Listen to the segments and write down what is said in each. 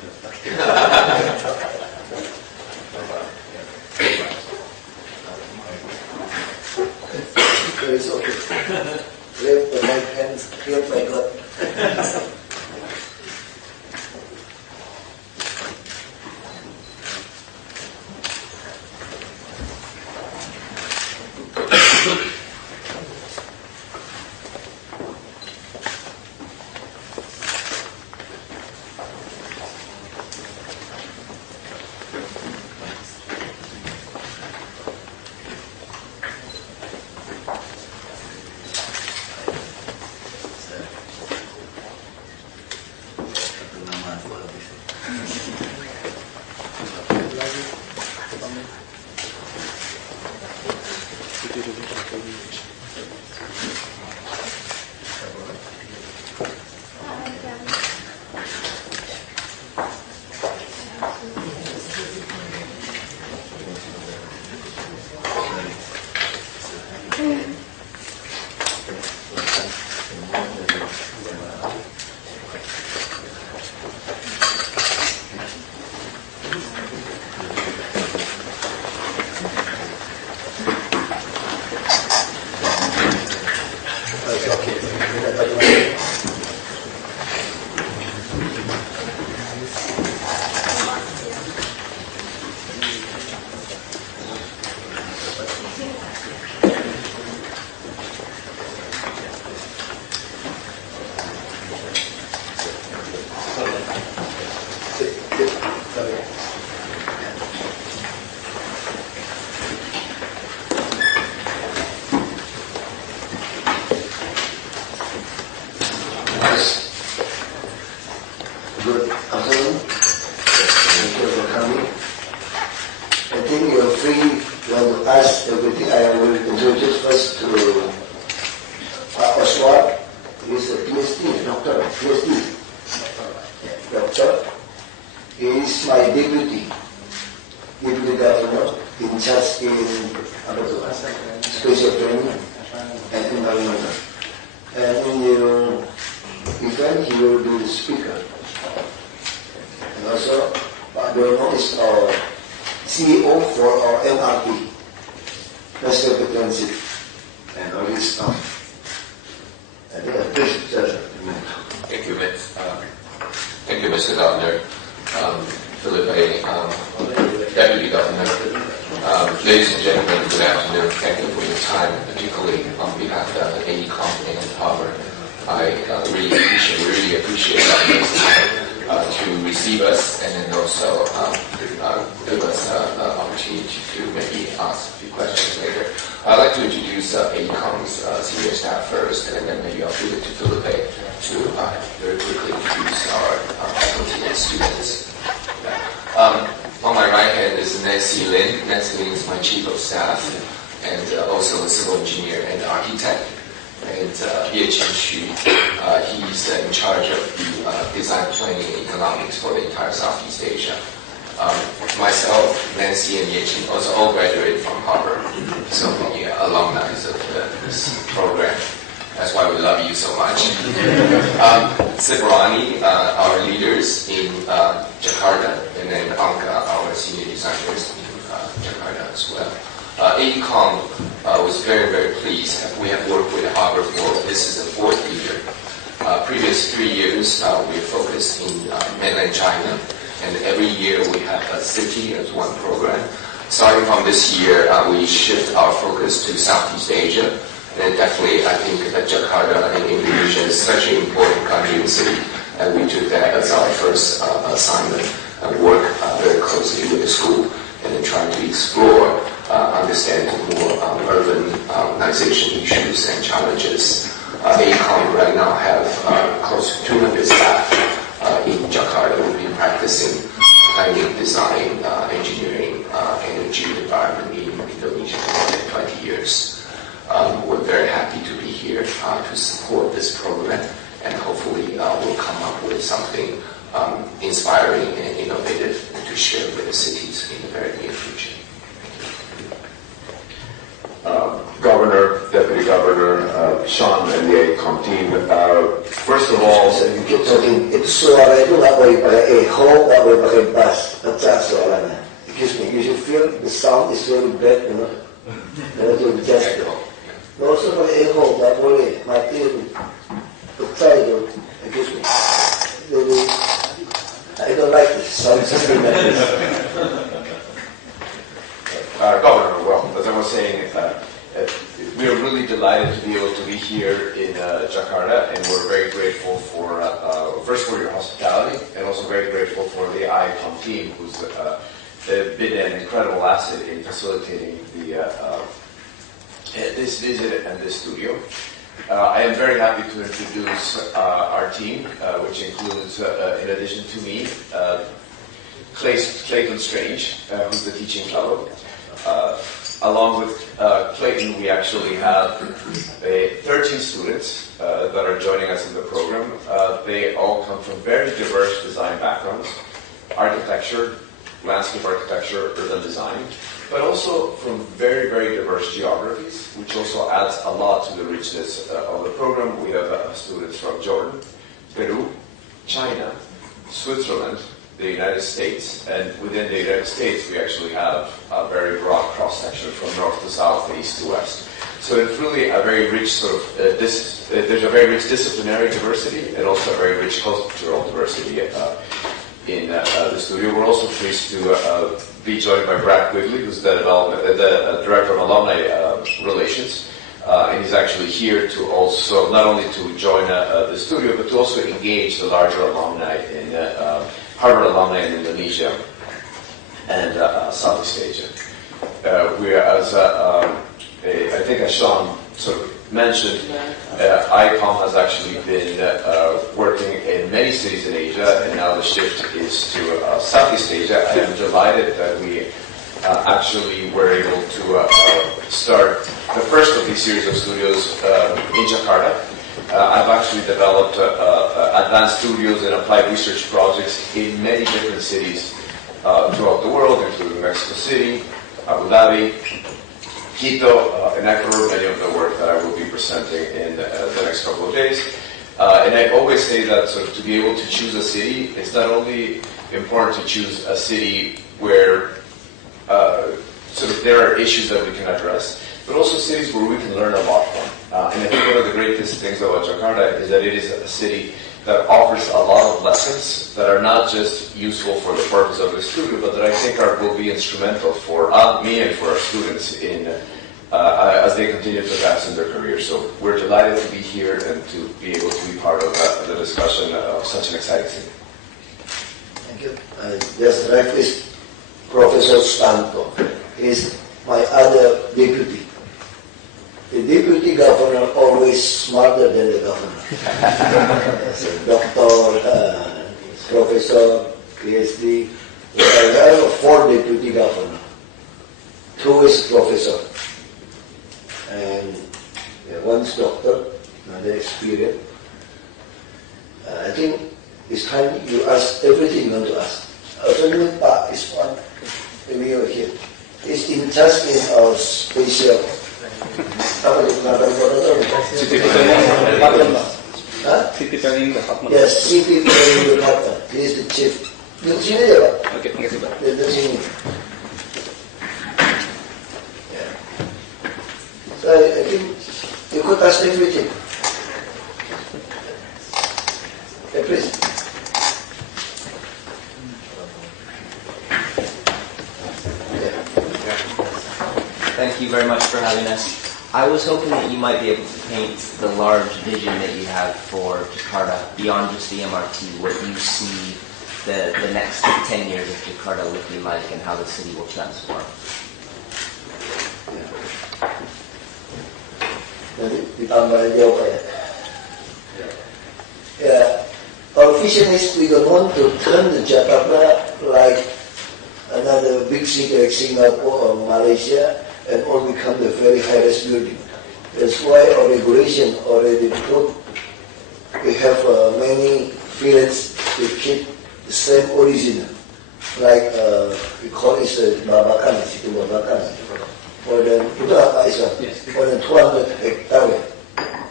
It's okay. Lift my hands, feel my God. Good afternoon. Thank you for coming. I think you are free. You want to ask everything. I will introduce first to Oswald. He is a PhD, doctor, PhD. Doctor. He is my deputy governor in charge in special training and environmental. And in the event, he will be the speaker. And also, Pak Dono is our CEO for our MRT, National Transit, and all his staff. And they are pleasure. Thank you, thank you, Mr. Governor, Philippe, Deputy Governor. Ladies and gentlemen, good afternoon. Thank you for your time, particularly on behalf of AECOM and Harvard. I really appreciate that to receive us and then also give us the opportunity to maybe ask a few questions later. I'd like to introduce AECOM's senior staff first, and then maybe I'll give it to Philippe to very quickly introduce our faculty and students. On my right hand is Nancy Lin. Nancy Lin is my chief of staff and also a civil engineer and architect. And Ye Chen-Xu, he's in charge of the design planning and economics for the entire Southeast Asia. Myself, Nancy, and Ye Chen also all graduated from Harvard, so the alumni of this program. That's why we love you so much. Sibrani, our leaders in Jakarta, and then Anka, our senior designers in Jakarta as well. AECOM was very pleased. We have worked with Harvard for, this is the fourth year. Previous 3 years, we focused in mainland China, and every year we have a city as one program. Starting from this year, we shift our focus to Southeast Asia. And definitely, I think that Jakarta and Indonesia is such an important country and city, and we took that as our first assignment and work very closely with the school and then trying to explore, understand more urbanization issues and challenges. AECOM right now have close to 200 staff in Jakarta. We've been practicing planning, design, engineering, energy, environment in Indonesia for more than 20 years. We're very happy to be here to support this program, and hopefully we'll come up with something inspiring and innovative to share with the cities in the very near future. Governor, Deputy Governor, Sean and the ACOM team. First of all, So you keep talking, ito suara itu nggak boleh pakai echo, nggak boleh pakai bass, pecah suaranya. Excuse me, you should feel the sound is very bad, you know. Dan itu just, nggak usah pakai echo, nggak boleh, mati itu, pecah itu. Excuse me. Jadi, I don't like the sound system like this. Governor, well, as I was saying, we are really delighted to be able to be here in Jakarta, and we're very grateful for, first for your hospitality, and also very grateful for the ICOM team, who's been an incredible asset in facilitating this visit and this studio. I am very happy to introduce our team, which includes, in addition to me, Clayton Strange, who's the teaching fellow. Along with Clayton, we actually have 13 students that are joining us in the program. They all come from very diverse design backgrounds: architecture, landscape architecture, urban design, but also from very, very diverse geographies, which also adds a lot to the richness of the program. We have students from Jordan, Peru, China, Switzerland, the United States, and within the United States we actually have a very broad cross-section from north to south, east to west. So it's really a very rich sort of, there's a very rich disciplinary diversity and also a very rich cultural diversity in the studio. We're also pleased to be joined by Brad Quigley, who's the Director of Alumni Relations. And he's actually here to also, not only to join the studio, but to also engage the larger alumni in Harvard alumni in Indonesia and Southeast Asia. We are, I think as Sean sort of mentioned, ICOM has actually been working in many cities in Asia, and now the shift is to Southeast Asia. I am delighted that we actually were able to start the first of these series of studios in Jakarta. I've actually developed advanced studios and applied research projects in many different cities throughout the world, including Mexico City, Abu Dhabi, Quito, and Ecuador, many of the work that I will be presenting in the next couple of days. And I always say that sort of to be able to choose a city, it's not only important to choose a city where sort of there are issues that we can address, but also cities where we can learn a lot from. And I think one of the greatest things about Jakarta is that it is a city that offers a lot of lessons that are not just useful for the purpose of the studio, but that I think will be instrumental for me and for our students in as they continue to advance in their careers. So we're delighted to be here and to be able to be part of the discussion of such an exciting city. Thank you. Just request Professor Stanto. He's my other deputy. The deputy governor always smarter than the governor. So doctor, professor, PhD. I have 4 deputy governor. 2 is professor. And 1 is doctor, another experience. I think it's time you ask everything you want to ask. Also, Pak is one. We are here. It's in just in our special. City Planning Department. Yes, City Planning Department. He is the chief. Duduk sini aja, Pak. Oke, terima kasih, Pak. Duduk sini. Yeah. So I think you could ask everything. Yeah, please. Thank you very much for having us. I was hoping that you might be able to paint the large vision that you have for Jakarta, beyond just the MRT, what you see the next 10 years of Jakarta looking like and how the city will transform. Jadi ditambah jauh ya. Yeah, our vision is we don't want to turn the Jakarta like another big city like Singapore or Malaysia and all become the very highest building. That's why our regulation already put, we have many fields to keep the same origin. Like we call it Babakan, situ Babakan. More than, itu apa Islam? More than 200 hectares.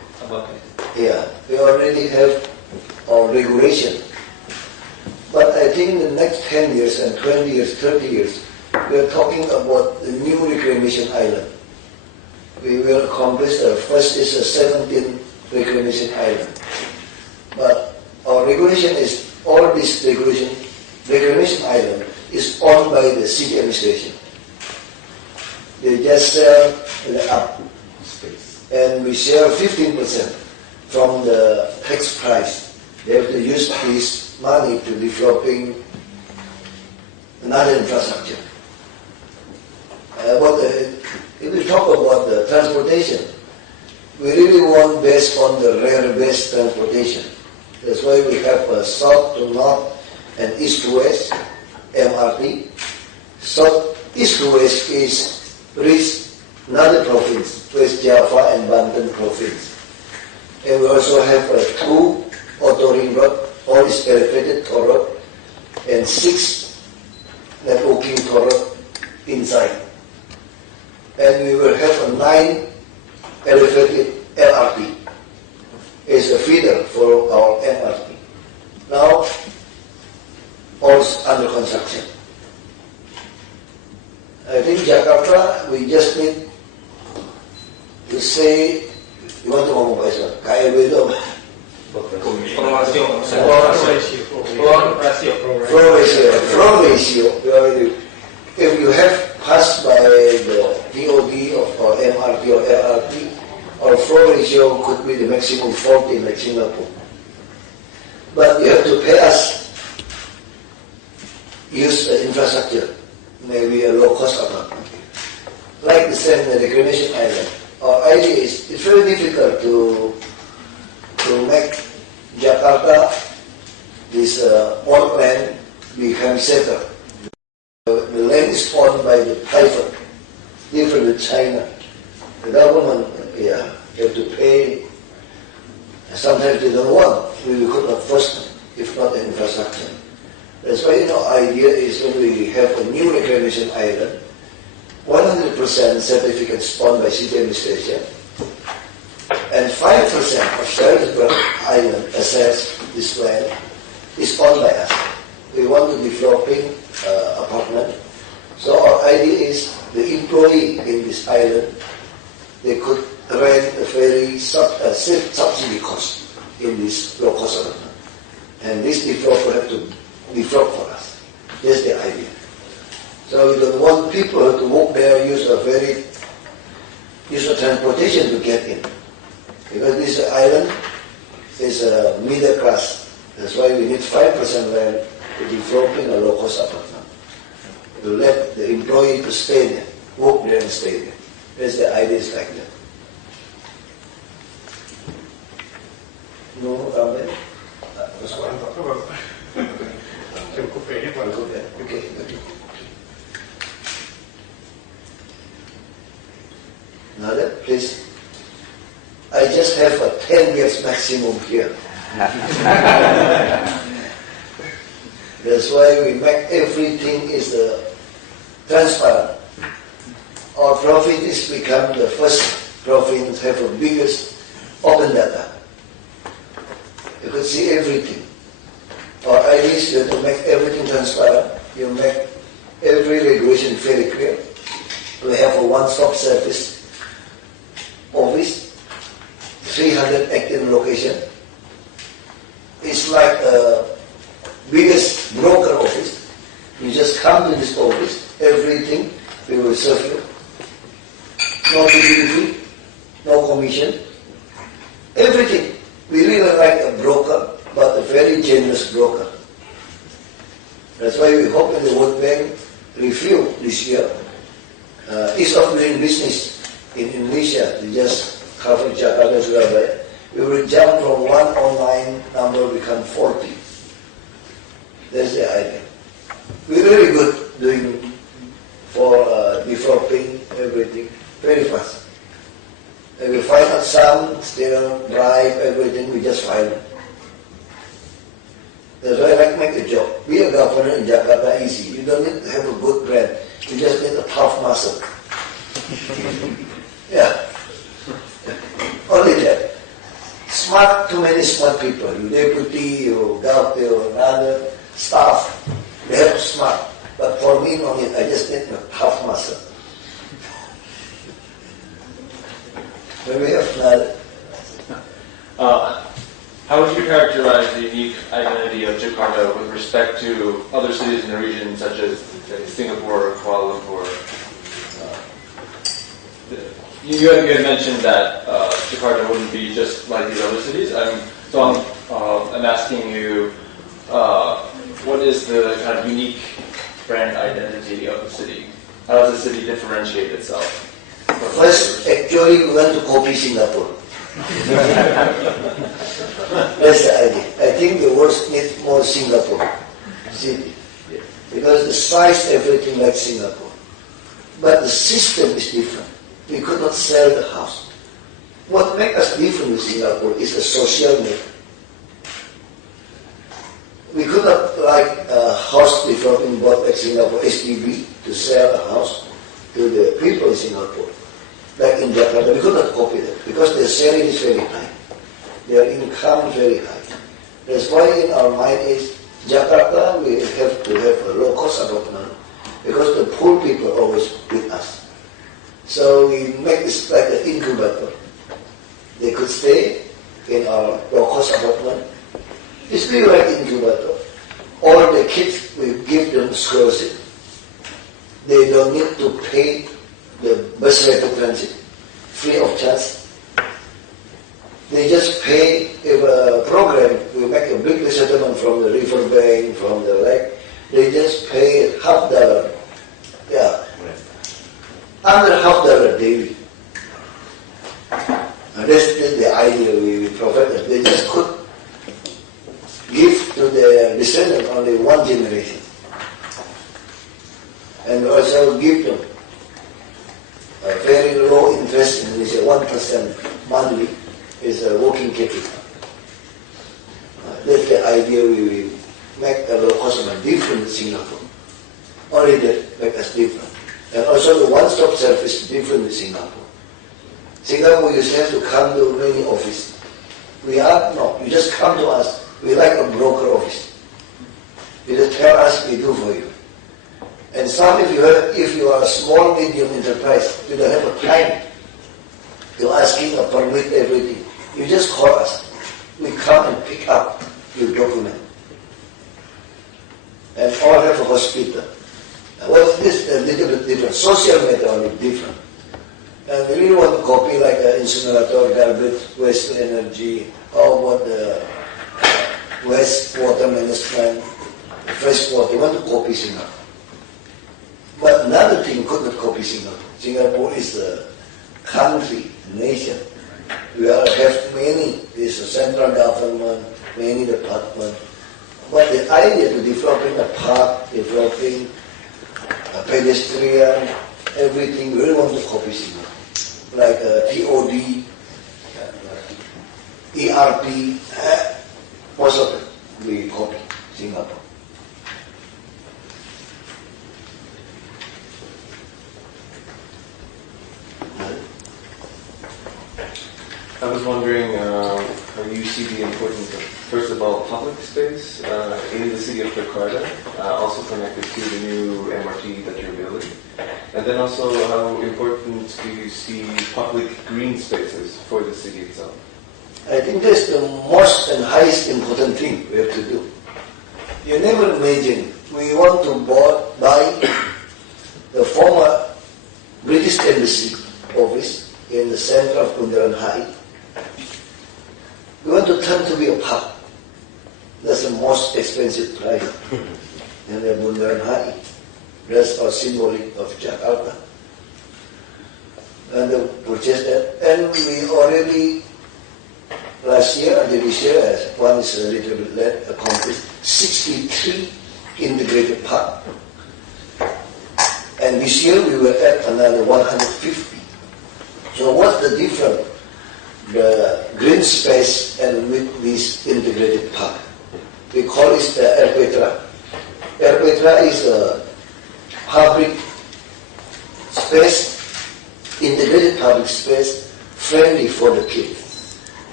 Yeah, we already have our regulation. But I think in the next 10 years and 20 years, 30 years, we are talking about the new reclamation island. We will accomplish the first is a 17 reclamation island. But our regulation is, all this reclamation island is owned by the city administration. They just sell the up space. And we share 15% from the tax price. They have to use this money to developing another infrastructure. If we talk about the transportation, we really want based on the rail-based transportation. That's why we have a south to north and east to west MRT. South east to west is reach another province, West Java and Banten province. And we also have two auto ring road, all is elevated toll road, and 6 networking toll road inside. And we will have a 9 elevated LRT as a feeder for our MRT. Now, all is under construction. I think Jakarta, we just need to say, you want to ngomong apa itu? KLB itu apa? Flow ratio. If you have passed by the TOD or MRT or LRT, our flow ratio could be the maximum 14 like Singapore. But you have to pay us use the infrastructure, maybe a low-cost apartment. Like the same in the reclamation island. Our idea is, it's very difficult to make Jakarta, this old land, become settled. The land is owned by the private, different with China. The government, have to pay. Sometimes they don't want. We could not force them, if not the infrastructure. That's why idea is when we have a new reclamation island, 100% certificates owned by city administration, and 5% of Salisbury Island assets, this land, is owned by us. We want to developing apartment. So our idea is the employee in this island, they could rent a very subsidy cost in this low-cost apartment. And this developer have to develop for us. That's the idea. So we don't want people to walk there, use transportation to get in. Because this island is a middle class. That's why we need 5% land to developing a low-cost apartment. To let the employee to stay there, work there and stay there. That's the idea is like that. No comment? Okay. Another, please. I just have a 10 years maximum here. That's why we make everything is transparent. Our province is become the first province have the biggest open data. You could see everything. Our idea is to make everything transparent. You make every regulation very clear. We have a one-stop service office, 300 active location. It's like the biggest broker office. You just come to this office, everything we will serve you. No delivery, no commission, everything. We really like a broker, but a very generous broker. That's why we hope in the World Bank review this year, ease of doing business in Indonesia, we just cover Jakarta, Surabaya. We will jump from 1 online number become 40. That's the idea. We're really good doing for developing everything very fast. And we find out some still drive everything, we just find it. That's why I like make a job. Be a governor in Jakarta easy. You don't need to have a good brand. You just need a tough muscle. Yeah. Only that. not too many smart people. You deputy, you governor, you another staff. They have to smart. But for me, no need. I just need a tough muscle. When we have another. How would you characterize the unique identity of Jakarta with respect to other cities in the region, such as say, Singapore or Kuala Lumpur? You had mentioned that Jakarta wouldn't be just like these other cities. I'm asking you, what is the kind of unique brand identity of the city? How does the city differentiate itself? First, actually, we want to copy Singapore. That's the idea. I think the world needs more Singapore city. Because the size, everything like Singapore. But the system is different. We could not sell the house. What makes us different with Singapore is the social net. We could not like a house developing board like Singapore, SDB, to sell a house to the people in Singapore. Like in Jakarta, we could not copy that because their salary is very high. Their income is very high. That's why in our mind is Jakarta, we have to have a low-cost apartment because the poor people are always with us. So we make this like an incubator. They could stay in our low-cost apartment. It's really like incubator. All the kids, we give them scholarship. They don't need to pay the bus rate transit, free of charge. They just pay if a program, we make a big resettlement from the riverbank, from the lake, they just pay $50. Yeah. Under $50 daily. And that's the idea we provide them. They just could give to their descendants only one generation. And also give them a very low interest, Indonesia, 1% monthly is a working capital. That's the idea we make a low cost of different in Singapore. Only that make us different. And also the one-stop service is different in Singapore. Singapore, you have to come to many offices. No, you just come to us. We like a broker office. You just tell us, we do for you. And some, if you are a small, medium enterprise, you don't have a time. You're asking a permit, everything. You just call us. We come and pick up your document. And all have a hospital. What is this? A little bit different. Social matter only different. And we really want to copy like an incinerator, garbage, waste energy, or what the waste water management, fresh water. We want to copy Singapore. But another thing could not copy Singapore. Singapore is a country, nation. We have many, it's a central government, many departments. But the idea to developing a park, developing a pedestrian, everything, we really want to copy Singapore. Like TOD, ERP, most of it we copy Singapore. I was wondering how you see the importance of, first of all, public space in the city of Jakarta, also connected to the new MRT that you're building. And then also, how important do you see public green spaces for the city itself? I think that's the most and highest important thing we have to do. You never imagine we want to buy the former British Embassy office in the center of Bundaran Hi. We want to turn to be a park. That's the most expensive price in the Bundaran Hi. That's our symbolic of Jakarta. And they purchased that. And we already, last year and this year, as one is a little bit late, accomplished 63 integrated park. And this year we will add another 150. So what's the difference? The green space and with this integrated park. We call it the Erpetra. Erpetra is a public space, integrated public space, friendly for the kids.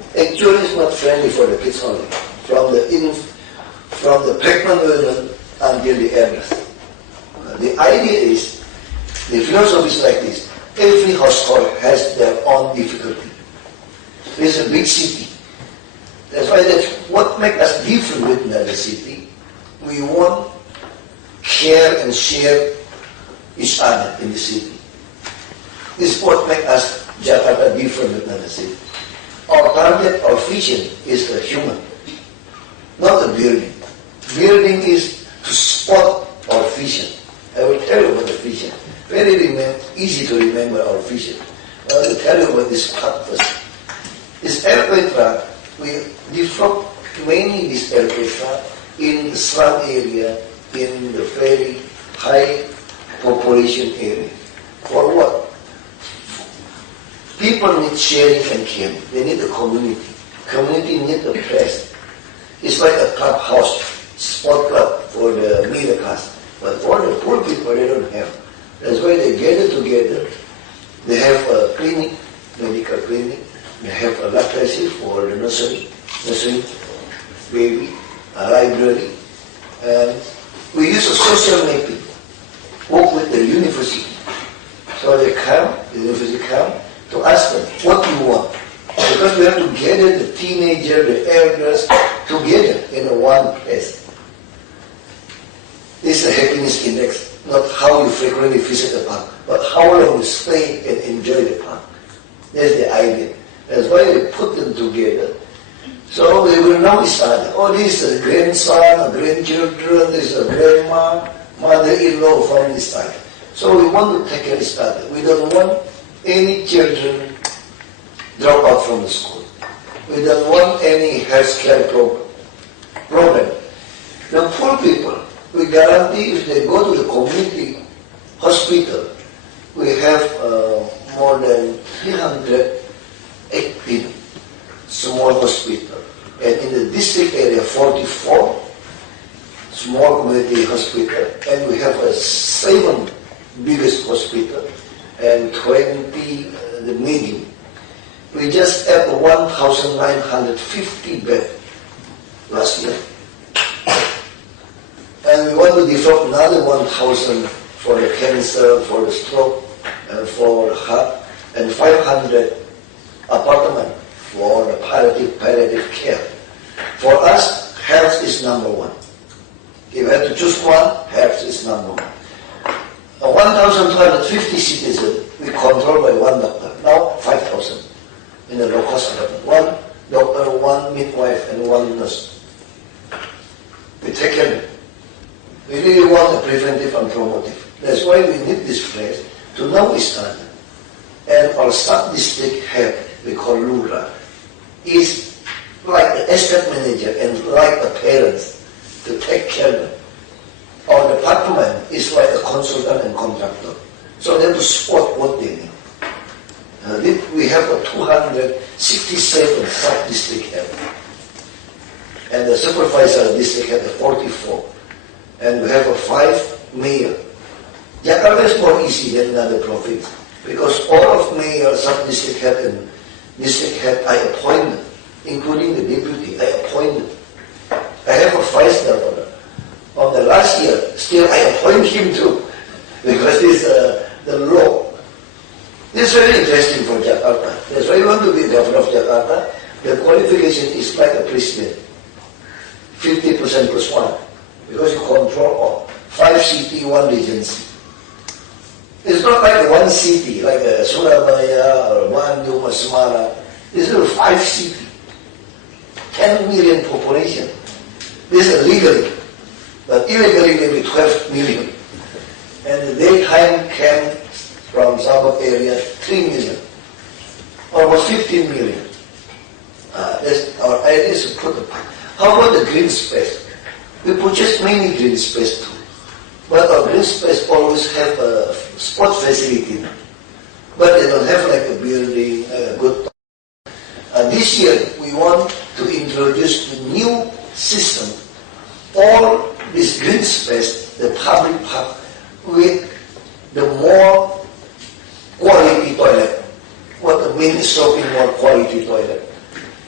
actually is not friendly for the kids only, from the pregnant women until the elders. The idea is, the philosophy is like this: every household has their own difficulty. It's a big city. That's why what makes us different with another city. We want care and share each other in the city. This is what makes us Jakarta different with another city. Our target, our vision is the human, not the building. Building is to spot our vision. I will tell you about the vision. Very easy to remember our vision. I will tell you about this purpose. This airplane truck, we develop mainly this airplane truck in the slum area, in the very high population area. For what? People need sharing and caring. They need a community. Community need a place. It's like a clubhouse, sport club for the middle class. But for the poor people, they don't have. That's why they gather together. They have a clinic, medical clinic. They have a laboratory for the nursery, baby, a library. And we use a social mapping, work with the university. So they come, the university come, to ask them, what do you want? Because we have to gather the teenager, the elders, together in one place. This is a happiness index, not how you frequently visit the park, but how long you stay and enjoy the park. That's the idea. That's why they put them together. So they will know each other. Oh, this is a grandson, a grandchildren, this is a grandma, mother-in-law from this time. So we want to take care of each other. We don't want any children drop out from the school. We don't want any health care problem. The poor people, we guarantee if they go to the community hospital, we have more than 318 small hospitals. And in the district area, 44 small community hospitals. And we have a 7 biggest hospital and 20 the medium. We just had 1,950 beds last year. And we want to develop another 1,000 for the cancer, for the stroke, and for heart, and 500 apartments for the palliative care. For us, health is number one. If you have to choose one, health is number one. 1,250 citizens we control by one doctor. Now 5,000 in the low cost apartment. One doctor, one midwife, and one nurse. We take care of it. We really want a preventive and promotive. That's why we need this place to know each other. And our sub-district head, we call Lura, is like the estate manager and like the parents to take care of them. Our department is like a consultant and contractor. So they have to support what they need. We have a 267 sub-district head. And the supervisor district head, 44. And we have a 5 mayor. Jakarta is more easy than another province because all of mayor, sub-district head, and district head I appointed, including the deputy, I appointed. I have a vice governor. On the last year, still I appoint him too because this is the law. This is very interesting for Jakarta. That's why you want to be governor of Jakarta. The qualification is like a president, 50% plus 1. Because you control all. 5 cities, 1 regency. It's not like one city, like Surabaya or Bandung or Semarang. This is 5 cities. 10 million population. This is legally. But illegally maybe 12 million. And the daytime came from suburb area 3 million. Almost 15 million. Our idea is to put how about the green space? We purchase many green space too. But our green space always have a sport facility. But they don't have like a building, a good. This year we want to introduce the new system. All this green space, the public park, with the more quality toilet. What the mean is shopping more quality toilet.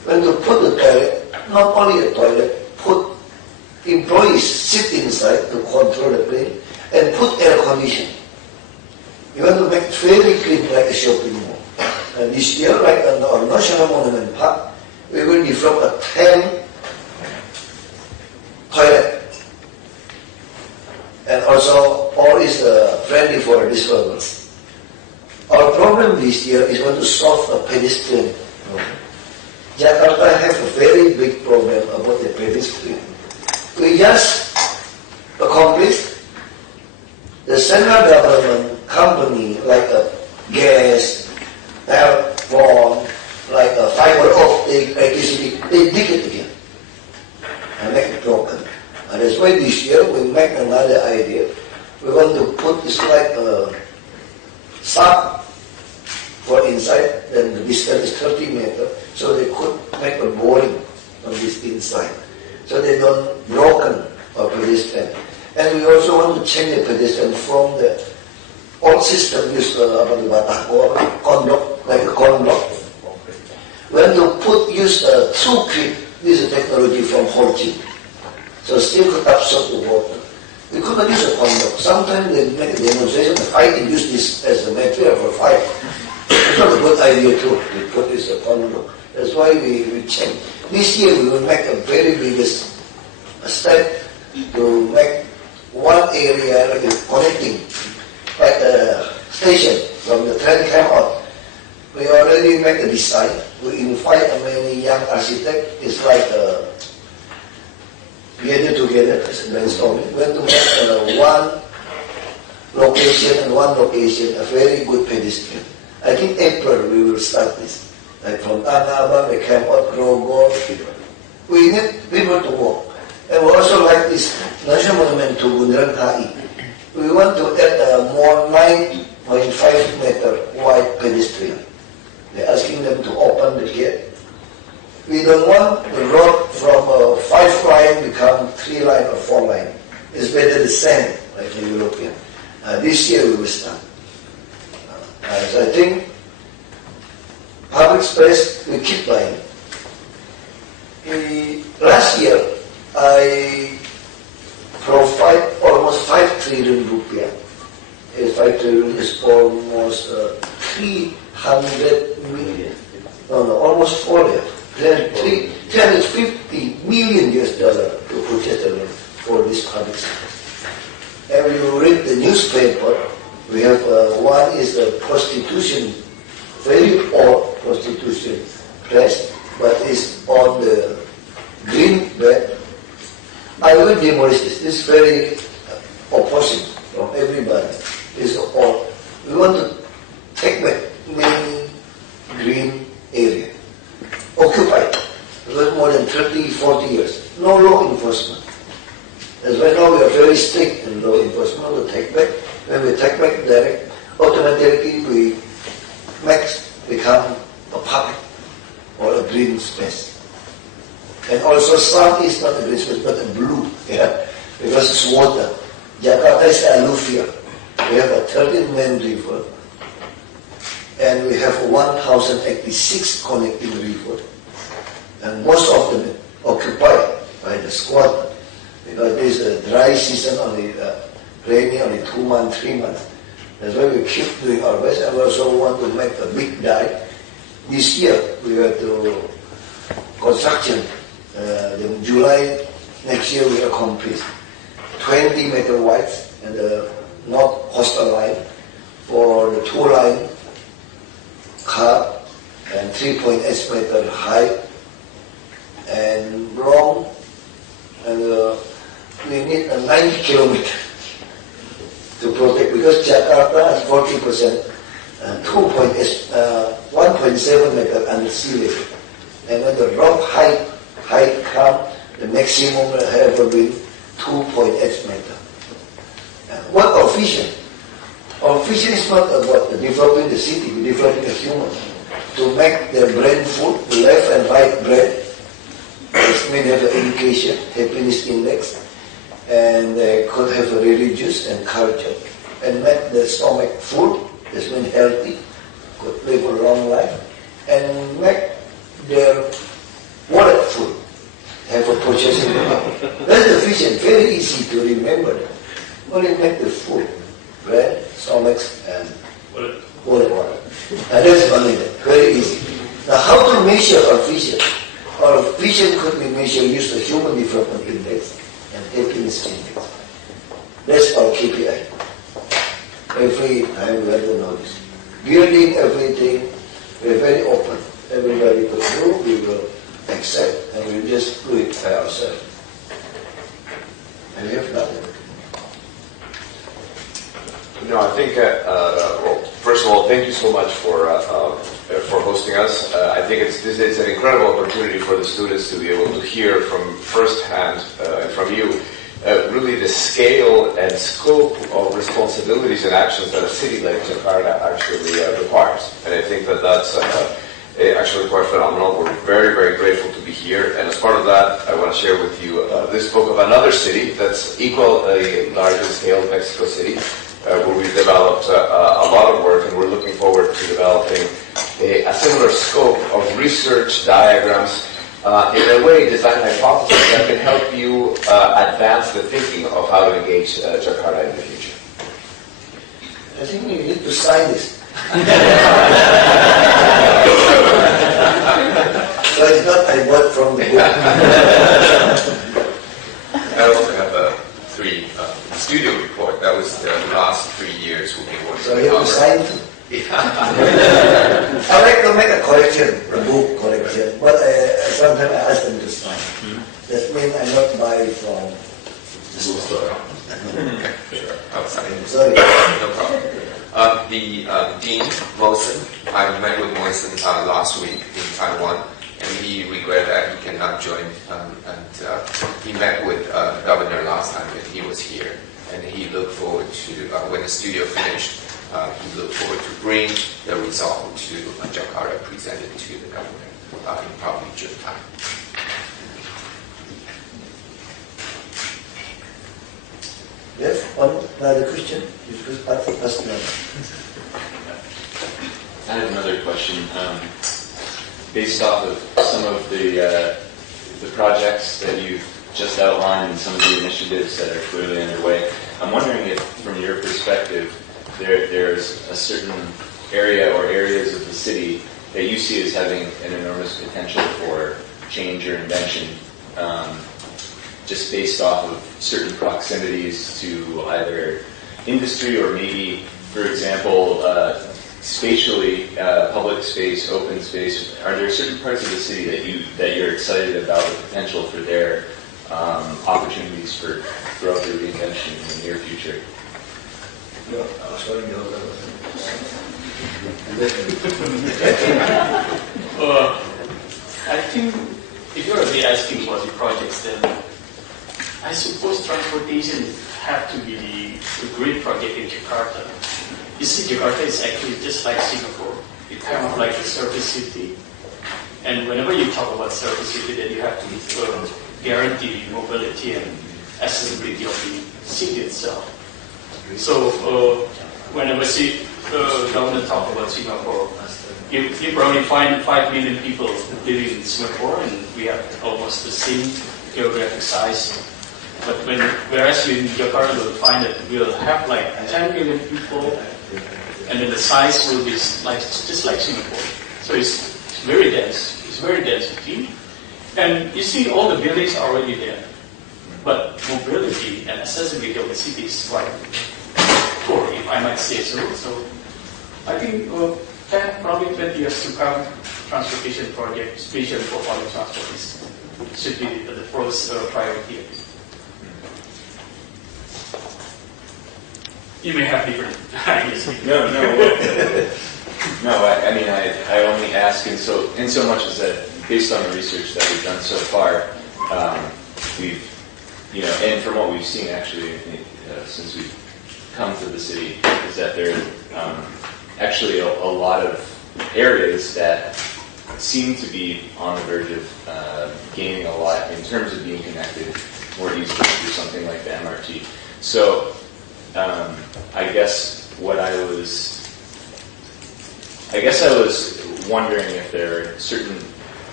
when to put the toilet, not only a toilet, put employees sit inside to control the plane and put air conditioning. You want to make it very clean like a shopping mall. And this year, like on our National Monument Park, we will develop a 10 toilet. And also, all is friendly for disabled. Our problem this year is going to solve a pedestrian problem. Jakarta have a very big problem about the pedestrian. We just accomplished the central government company like a gas, telephone, like a fiber optic, electricity, they dig it again and make it broken. And that's why this year we make another idea. We want to put this like a sub for inside, then the distance is 30 meters, so they could make a boring on this inside. So they don't broken our pedestrian. And we also want to change the pedestrian from the old system used conduct, like a conduct. We want to use a true creep. This is technology from Holcim. So still could absorb the water. We could not use a conduct. Sometimes they make a demonstration of fighting, use this as a material for fight. It's not a good idea too. We put this a conduct. That's why we change. This year we will make a very biggest step to make one area like connecting, like a station from the train came out. We already make a design. We invite many young architects. It's like together as a brainstorming. We want to make one location and one location a very good pedestrian. I think April we will start this. Like from Tanah we came out, Grogol. We need people to walk. And we also like this National Monument to Bundaran HI. We want to add a more 9.5 meter wide pedestrian. They're asking them to open the gate. We don't want the road from 5 line become 3 line or 4 line. It's better the same like the European. This year we will start. So I think public space will keep buying. Last year I provide almost 5 trillion rupiah. 5 trillion is almost 300 million. No, almost 350 million US dollar to purchase the land for this public space. And when you read the newspaper, we have one is the prostitution, very old prostitution place, but it's on the green bed. I will demolish this. This is very opposite from everybody. It's all. We want to take back many green area. Occupied. It was more than 30, 40 years. No law enforcement. That's why now we are very strict in law enforcement to take back. When we take back direct, automatically we become a public or a green space. And also sun is not a green space but a blue, because it's water. Jakarta is alluvial. We have a 13 main river and we have 1,086 connecting rivers. And most of them occupied by the squatter because there is a dry season only, rainy only 2 months, 3 months. That's why we keep doing our best, and we also want to make a big dike. This year we have to construction. In July next year we will complete 20 meter wide and the north coastal line for the 2 line car and 3.8 meter high and long, and we need a 90 kilometer to protect because Jakarta has 40% and 1.7 meter under sea level, and when the rock height come, the maximum will have been 2.8 meter. What our vision? Our vision is not about developing the city, we're developing the human. To make their brain food, the left and right brain, which may have an education, happiness index, and they could have a religious and culture, and make the stomach full, that's mean healthy, could live a long life, and make their wallet food. Have a purchasing power. That's the vision. Very easy to remember. Only make the food, bread, stomachs, and wallet. And that's only that. Very easy. Now, how to measure our vision? Our vision could be measured use the Human Development Index and Happiness Index. That's our KPI. Every time we have to know this. Building everything, we're very open. Everybody could do, we will accept, and we'll just do it by ourselves. And we have done it. No, I think, well, first of all, thank you so much for hosting us. I think it's an incredible opportunity for the students to be able to hear from firsthand from you really the scale and scope of responsibilities and actions that a city like Jakarta actually requires. And I think that that's actually quite phenomenal. We're very, very grateful to be here. And as part of that, I want to share with you this book of another city that's equally large in scale, Mexico City, where we've developed a lot of work, and we're looking forward to developing a similar scope of research diagrams, in a way, design hypotheses that can help you advance the thinking of how to engage Jakarta in the future. I think you need to sign this. So it's not I bought from the book. I also have a studio report. That was the last 3 years we've been working. So you have to sign too. I like to make a collection, a book collection, but sometimes I ask them to sign. That means I not buy from the bookstore. Sure, outside. Sorry. No problem. The Dean, Wilson, I met with Wilson last week in Taiwan, and he regretted that he cannot join. And he met with the governor last time that he was here, and he looked forward to, when the studio finished, he looked forward to bring the result to Jakarta, present it to the government in probably June time. Yes, another question. I have another question. Based off of some of the projects that you've just outlined and some of the initiatives that are clearly underway, I'm wondering if, from your perspective, there's a certain area or areas of the city that you see as having an enormous potential for change or invention, just based off of certain proximities to either industry or maybe, for example, spatially, public space, open space. Are there certain parts of the city that you're excited about the potential for their opportunities for growth or reinvention in the near future? I think if you're really asking about the projects, then I suppose transportation have to be the great project in Jakarta. You see, Jakarta is actually just like Singapore. It's kind of like a service city. And whenever you talk about service city, then you have to guarantee mobility and accessibility of the city itself. So whenever government talk about Singapore, you probably find 5 million people living in Singapore, and we have almost the same geographic size. But whereas in Jakarta, you'll find that we'll have like 10 million people, and then the size will be like just like Singapore. So it's very dense. It's very dense city, and you see all the buildings are already there. But mobility and accessibility of the city is quite poor, if I might say so. So I think 10, probably 20 years to come, transportation project, especially for public transport, should be the first priority. You may have different ideas. No. I mean, I only ask in so much as that based on the research that we've done so far, we've, and from what we've seen actually since we've come to the city, is that there are actually a lot of areas that seem to be on the verge of gaining a lot in terms of being connected more easily through something like the MRT. So I guess I was wondering if there are certain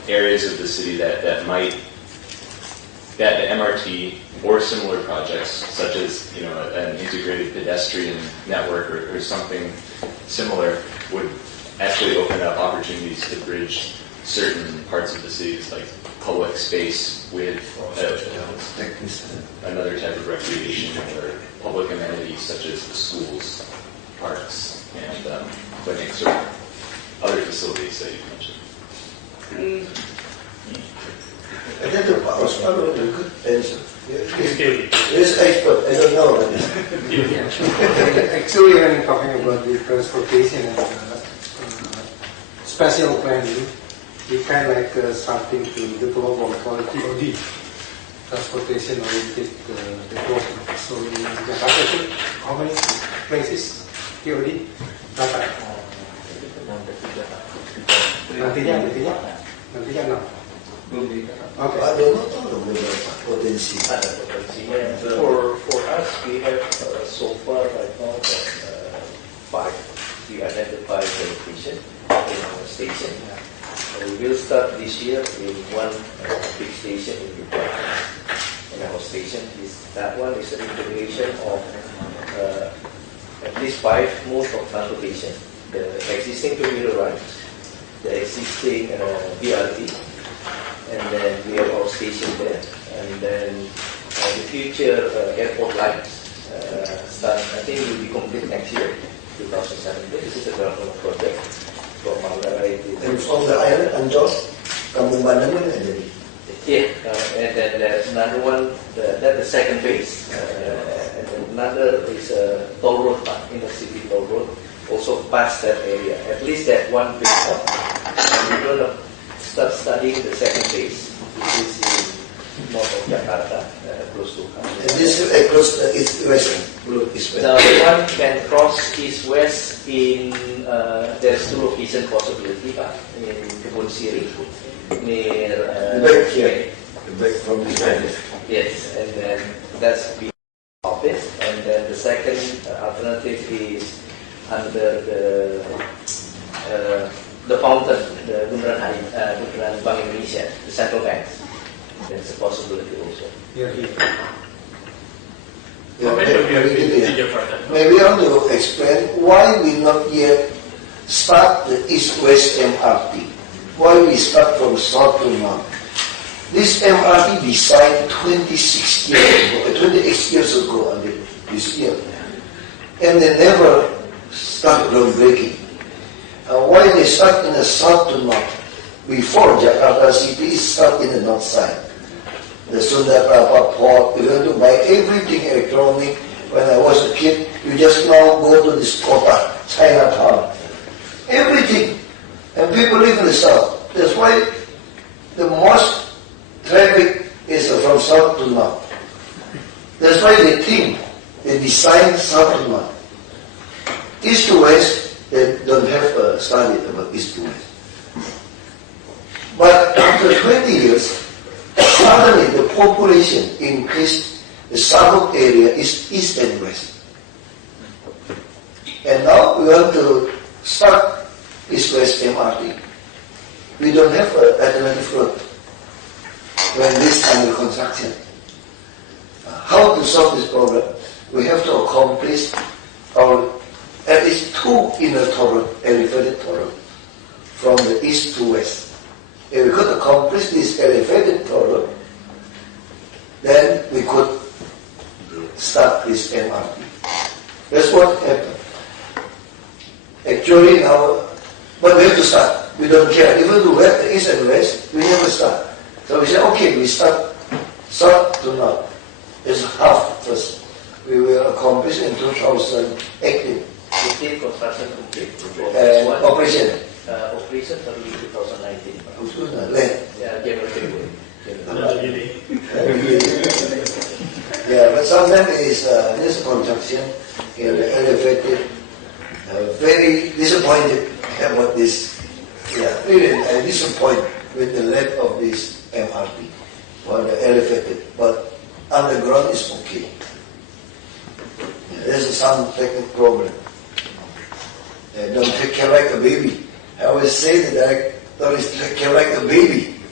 areas of the city that the MRT or similar projects, such as an integrated pedestrian network or something similar, would actually open up opportunities to bridge certain parts of the cities, like public space with another type of recreation or public amenities such as the schools, parks, and clinics or other facilities that you mentioned. I think the powers are a good answer. He's expert, I don't know. Actually, when talking about the transportation and spatial planning, we kind of like starting to develop what we call TOD, transportation oriented development. So in Jakarta, how many places TOD? Berapa? Nantinya 6. Okay. I don't know beberapa potensi. Ada potensinya. For us, we have so far right now 5. We identified the location in our station. We will start this year in one big station in Didepan. In our station, that one is an integration of at least 5 modes of transportation: the existing commuter lines, the existing BRT. And then we have our station there, and then the future airport lines start. I think will be complete next year, 2017. This is a government project from Manggarai to. And from the island Ancol, Kampung Bandar mana jadi? Yeah, and then there's another one. That's the second phase, and then another is a toll road, inner city toll road, also past that area. At least that one phase up. And we're gonna start studying the second phase, which is in north of Jakarta, close to Harvad. And this is across the east-west, east-west. The one can cross east-west in, there's 2 location possibility, in Kebun Siri, near... back here, back from the island. Yes, and then that's the office, and then the second alternative is under the fountain, the Bundaran Bank Indonesia, the central banks. That's a possibility also. Here. Maybe I want to explain why we not yet start the east-west MRT. Why we start from south to north. This MRT designed 26 years ago, this year. And they never start groundbreaking. Why they start in the south to north? Before Jakarta City start in the north side. The Sunda Prapa port, we want to buy everything electronic. When I was a kid, you just now go to this kota, Chinatown. Everything. And people live in the south. That's why the most traffic is from south to north. That's why they design south to north. East to west, they don't have a study about east to west. But after 20 years, suddenly the population increased. The suburb area is east and west. And now we want to start east-west MRT. We don't have an alternative route when this is under construction. How to solve this problem? We have to accomplish our at least 2 inner toll road, elevated toll road, from the east to west. If we could accomplish this elevated toll road, then we could start this MRT. That's what happened. Actually now, but we have to start. We don't care. Even though we have the east and west, we never start. So we say, okay, we start south to north. It's half first. We will accomplish in 2018. Construction complete. And operation. Operation early 2019. Yeah, January. yeah, but sometimes this construction, elevated, very disappointed about this. Yeah, really disappointed with the length of this MRT, or the elevated. But underground is okay. There's some technical problem. Don't take care like a baby. I always say that don't take care like a baby.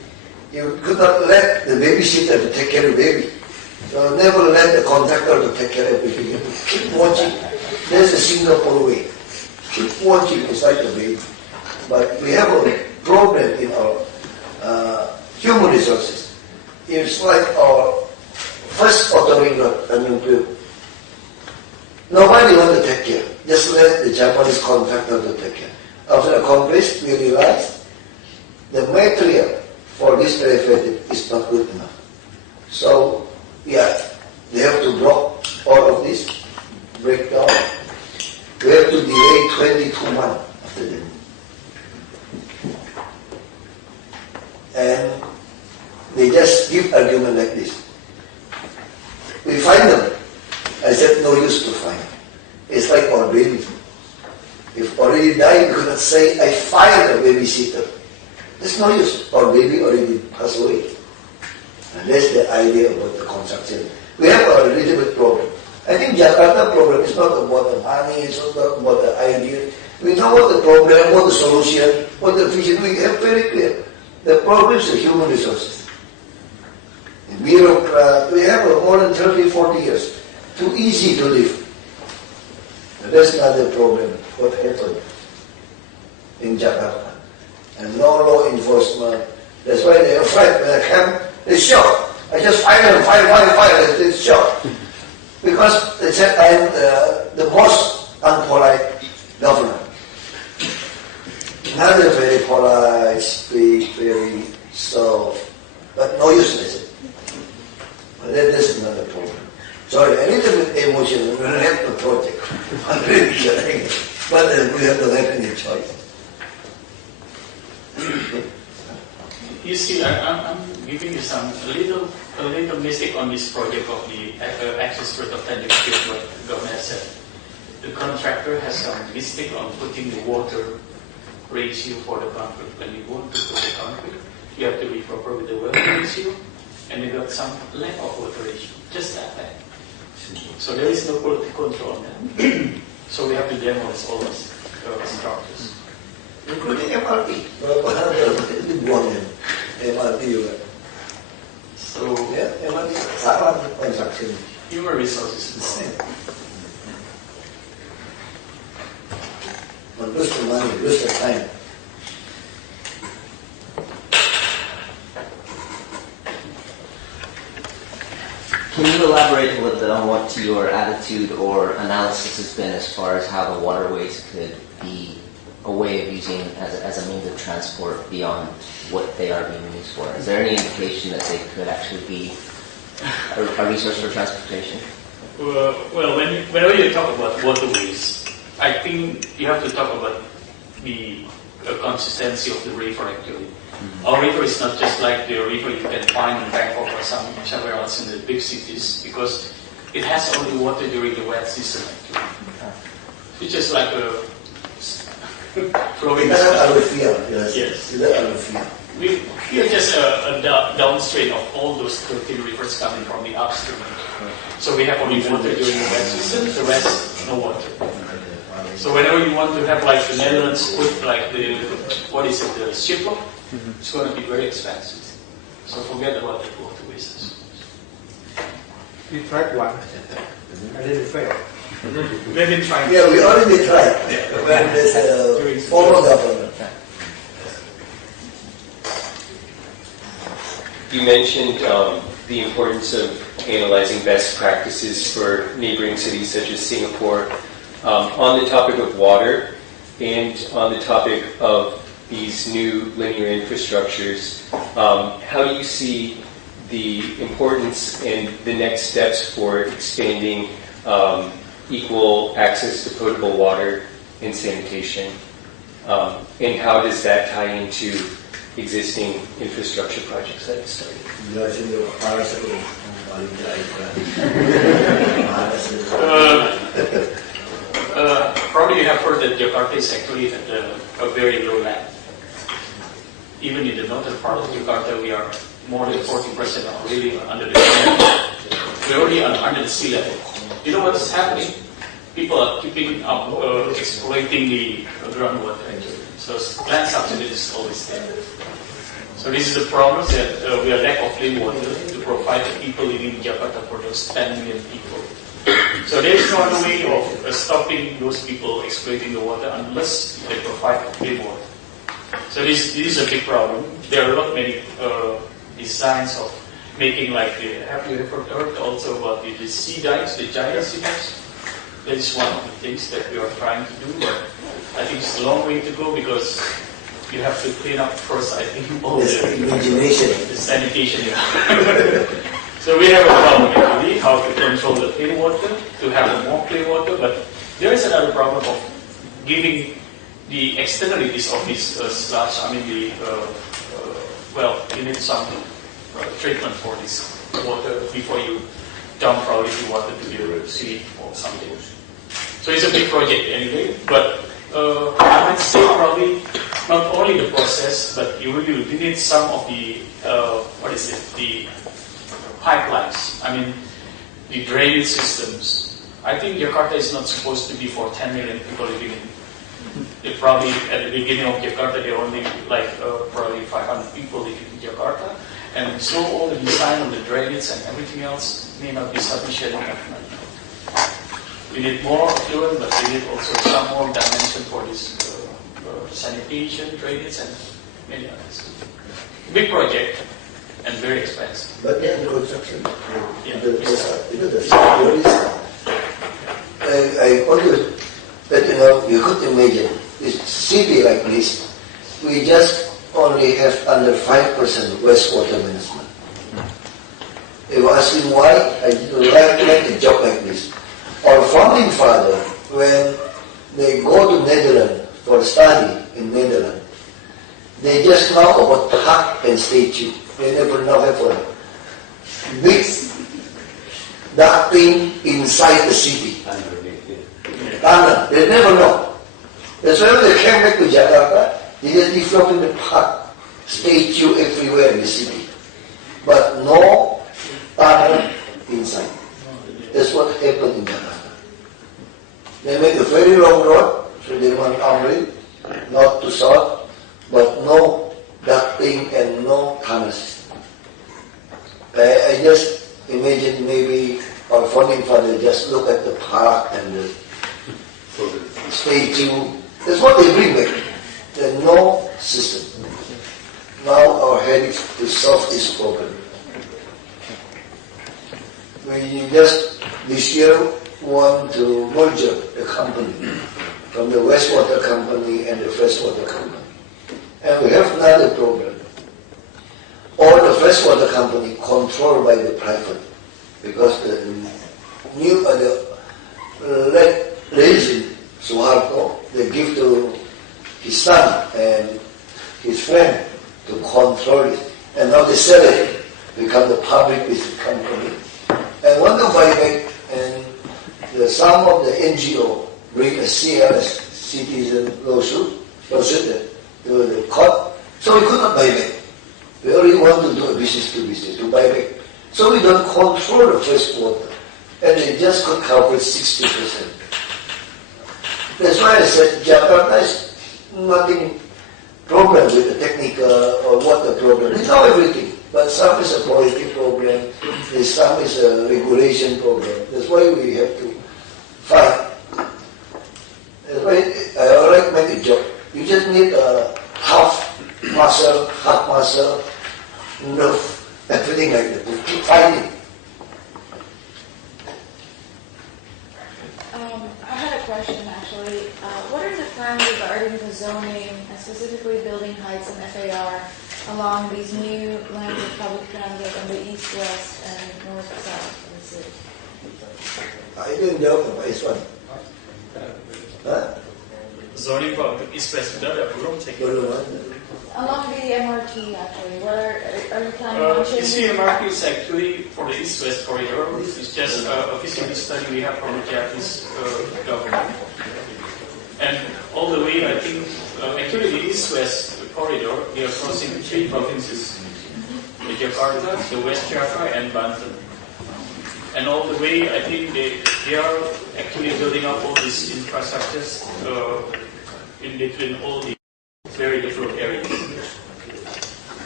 You could not let the babysitter to take care of the baby. So never let the contractor to take care of the baby. Keep watching. There's a Singapore way. Keep watching inside the baby. But we have a problem in our human resources. It's like our first auto-ring road, nobody want to take care. Just let the Japanese contractor to take care. After accomplished, we realized the material for this elevator is not good enough. So, yeah, they have to block all of this, break down. We have to delay 22 months after the move. And they just give argument like this. We find them. I said, no use to find them. It's like our baby. If already died, you cannot say, I fired a babysitter. There's no use. Our baby already passed away. And that's the idea about the construction. We have a little bit problem. I think Jakarta problem is not about the money, it's not about the idea. We know what the problem, what the solution, what the vision. We have very clear. The problem is the human resources. The bureaucrat, we have more than 30, 40 years. Too easy to live. And that's not the problem. What happened in Jakarta? And no law enforcement. That's why they are afraid when they come, they shout. I just fire them, fire, they shout. Because they said I'm the most unpolite governor. Not a very polite, speak, very soft, but no use, I said. But that is another problem. Sorry, a little bit emotional. We don't have the project. I'm really kidding. But we have to have any choice. You see, I'm giving you a little mistake on this project of the access road of Tanya, what the governor said. The contractor has some mistake on putting the water ratio for the concrete. When you want to put the concrete, you have to be proper with the water ratio, and you got some lack of water ratio. Just that fact. So there is no quality control on that. So we have to demolish all those structures. Including MRT. MRT. So yeah, MRT. Sarang construction. Human resources. The same. But lose the money, lose the time. Can you elaborate a little bit on what your attitude or analysis has been as far as how the waterways could be a way of using as a means of transport beyond what they are being used for? Is there any indication that they could actually be a resource for transportation? Well, whenever you talk about waterways, I think you have to talk about the consistency of the river actually. Our river is not just like the river you can find in Bangkok or somewhere else in the big cities, because it has only water during the wet season actually. It's just like a flowing. Yes. We are just a downstream of all those 13 rivers coming from the upstream. So we have only water during the wet season, the rest no water. So whenever you want to have like the Netherlands put like the shiplock, it's going to be very expensive. So forget about the waterways. We tried one. I didn't fail. Maybe try. Yeah, we already tried. When there's former government. You mentioned the importance of analyzing best practices for neighboring cities such as Singapore. On the topic of water and on the topic of these new linear infrastructures, how do you see the importance and the next steps for expanding equal access to potable water and sanitation? And how does that tie into existing infrastructure projects that have started? Probably you have heard that Jakarta is actually at a very low level. Even in the northern part of Jakarta, we are more than 40% really under the sea level. We're already under the sea level. You know what's happening? People are keeping up exploiting the groundwater. So land subsidence is always there. So this is the problem that we are lack of clean water to provide the people living in Jakarta for those 10 million people. So there is no other way of stopping those people exploiting the water unless they provide clean water. So this is a big problem. There are not many designs of making like the, have you ever heard also about the sea dikes, the giant sea dikes? That is one of the things that we are trying to do, but I think it's a long way to go because you have to clean up first, I think, all the sanitation. So we have a problem actually, how to control the clean water, to have more clean water, but there is another problem of giving the externalities of this sludge. I mean, well, you need some treatment for this water before you dump probably the water to the sea or something. So it's a big project anyway, but I might say probably not only the process, but you really need some of the, the pipelines. I mean, the drainage systems. I think Jakarta is not supposed to be for 10 million people living in. They probably, at the beginning of Jakarta, there are only like probably 500 people living in Jakarta. And so all the design of the drainage and everything else may not be sufficient enough. We need more affluent, but we need also some more dimension for this sanitation, drainage, and many others. Big project and very expensive. But then the construction, Yeah. I always, but you could imagine, this city like this, we just only have under 5% wastewater management. They were asking why, I didn't like a job like this. Our founding father, when they go to Netherlands for study in Netherlands, they just know about park and statue. They never know for big ducting inside the city. Tunnel, they never know. That's why when they came back to Jakarta, they just developed in the park, statue everywhere in the city. But no tunnel inside. That's what happened in Jakarta. They make a very long road, so they want Amri, north to south, but no ducting and no tunnel system. I just imagine maybe our founding father just look at the park and the statue. That's what they bring back. There's no system. Now our headache to solve this problem. We just this year want to merge the company from the wastewater company and the freshwater company. And we have another problem. All the freshwater company controlled by the private, because the new legend Suharto, they give to his son and his friend to control it. And now they sell it, become the public business company. And want to buy back, and some of the NGO bring a CLS, citizen lawsuit to the court. So we could not buy back. We only want to do a business to business, to buy back. So we don't control the first water. And they just could cover 60%. That's why I said Jakarta is nothing problem with the technical or water problem. They know everything. But some is a quality problem, some is a regulation problem. That's why we have to fight. That's why I already make a job. You just need a half muscle, half muscle, nerve, everything like that. To keep fighting. I had a question actually. What are the plans regarding the zoning and specifically building heights and FAR along these new lines of public transit on the east-west and north-south of the city? I didn't know the first one. Huh? Zoning for the east-west belum Along the MRT actually, what are you planning on You changing? see, MRT is actually for the east-west corridor. It's just a feasibility study we have from the Japanese government. And all the way, I think, actually the east-west corridor, we are crossing 3 provinces. The Jakarta, the West Java, and Banten. And all the way, I think they are actually building up all these infrastructures in between all the very different areas.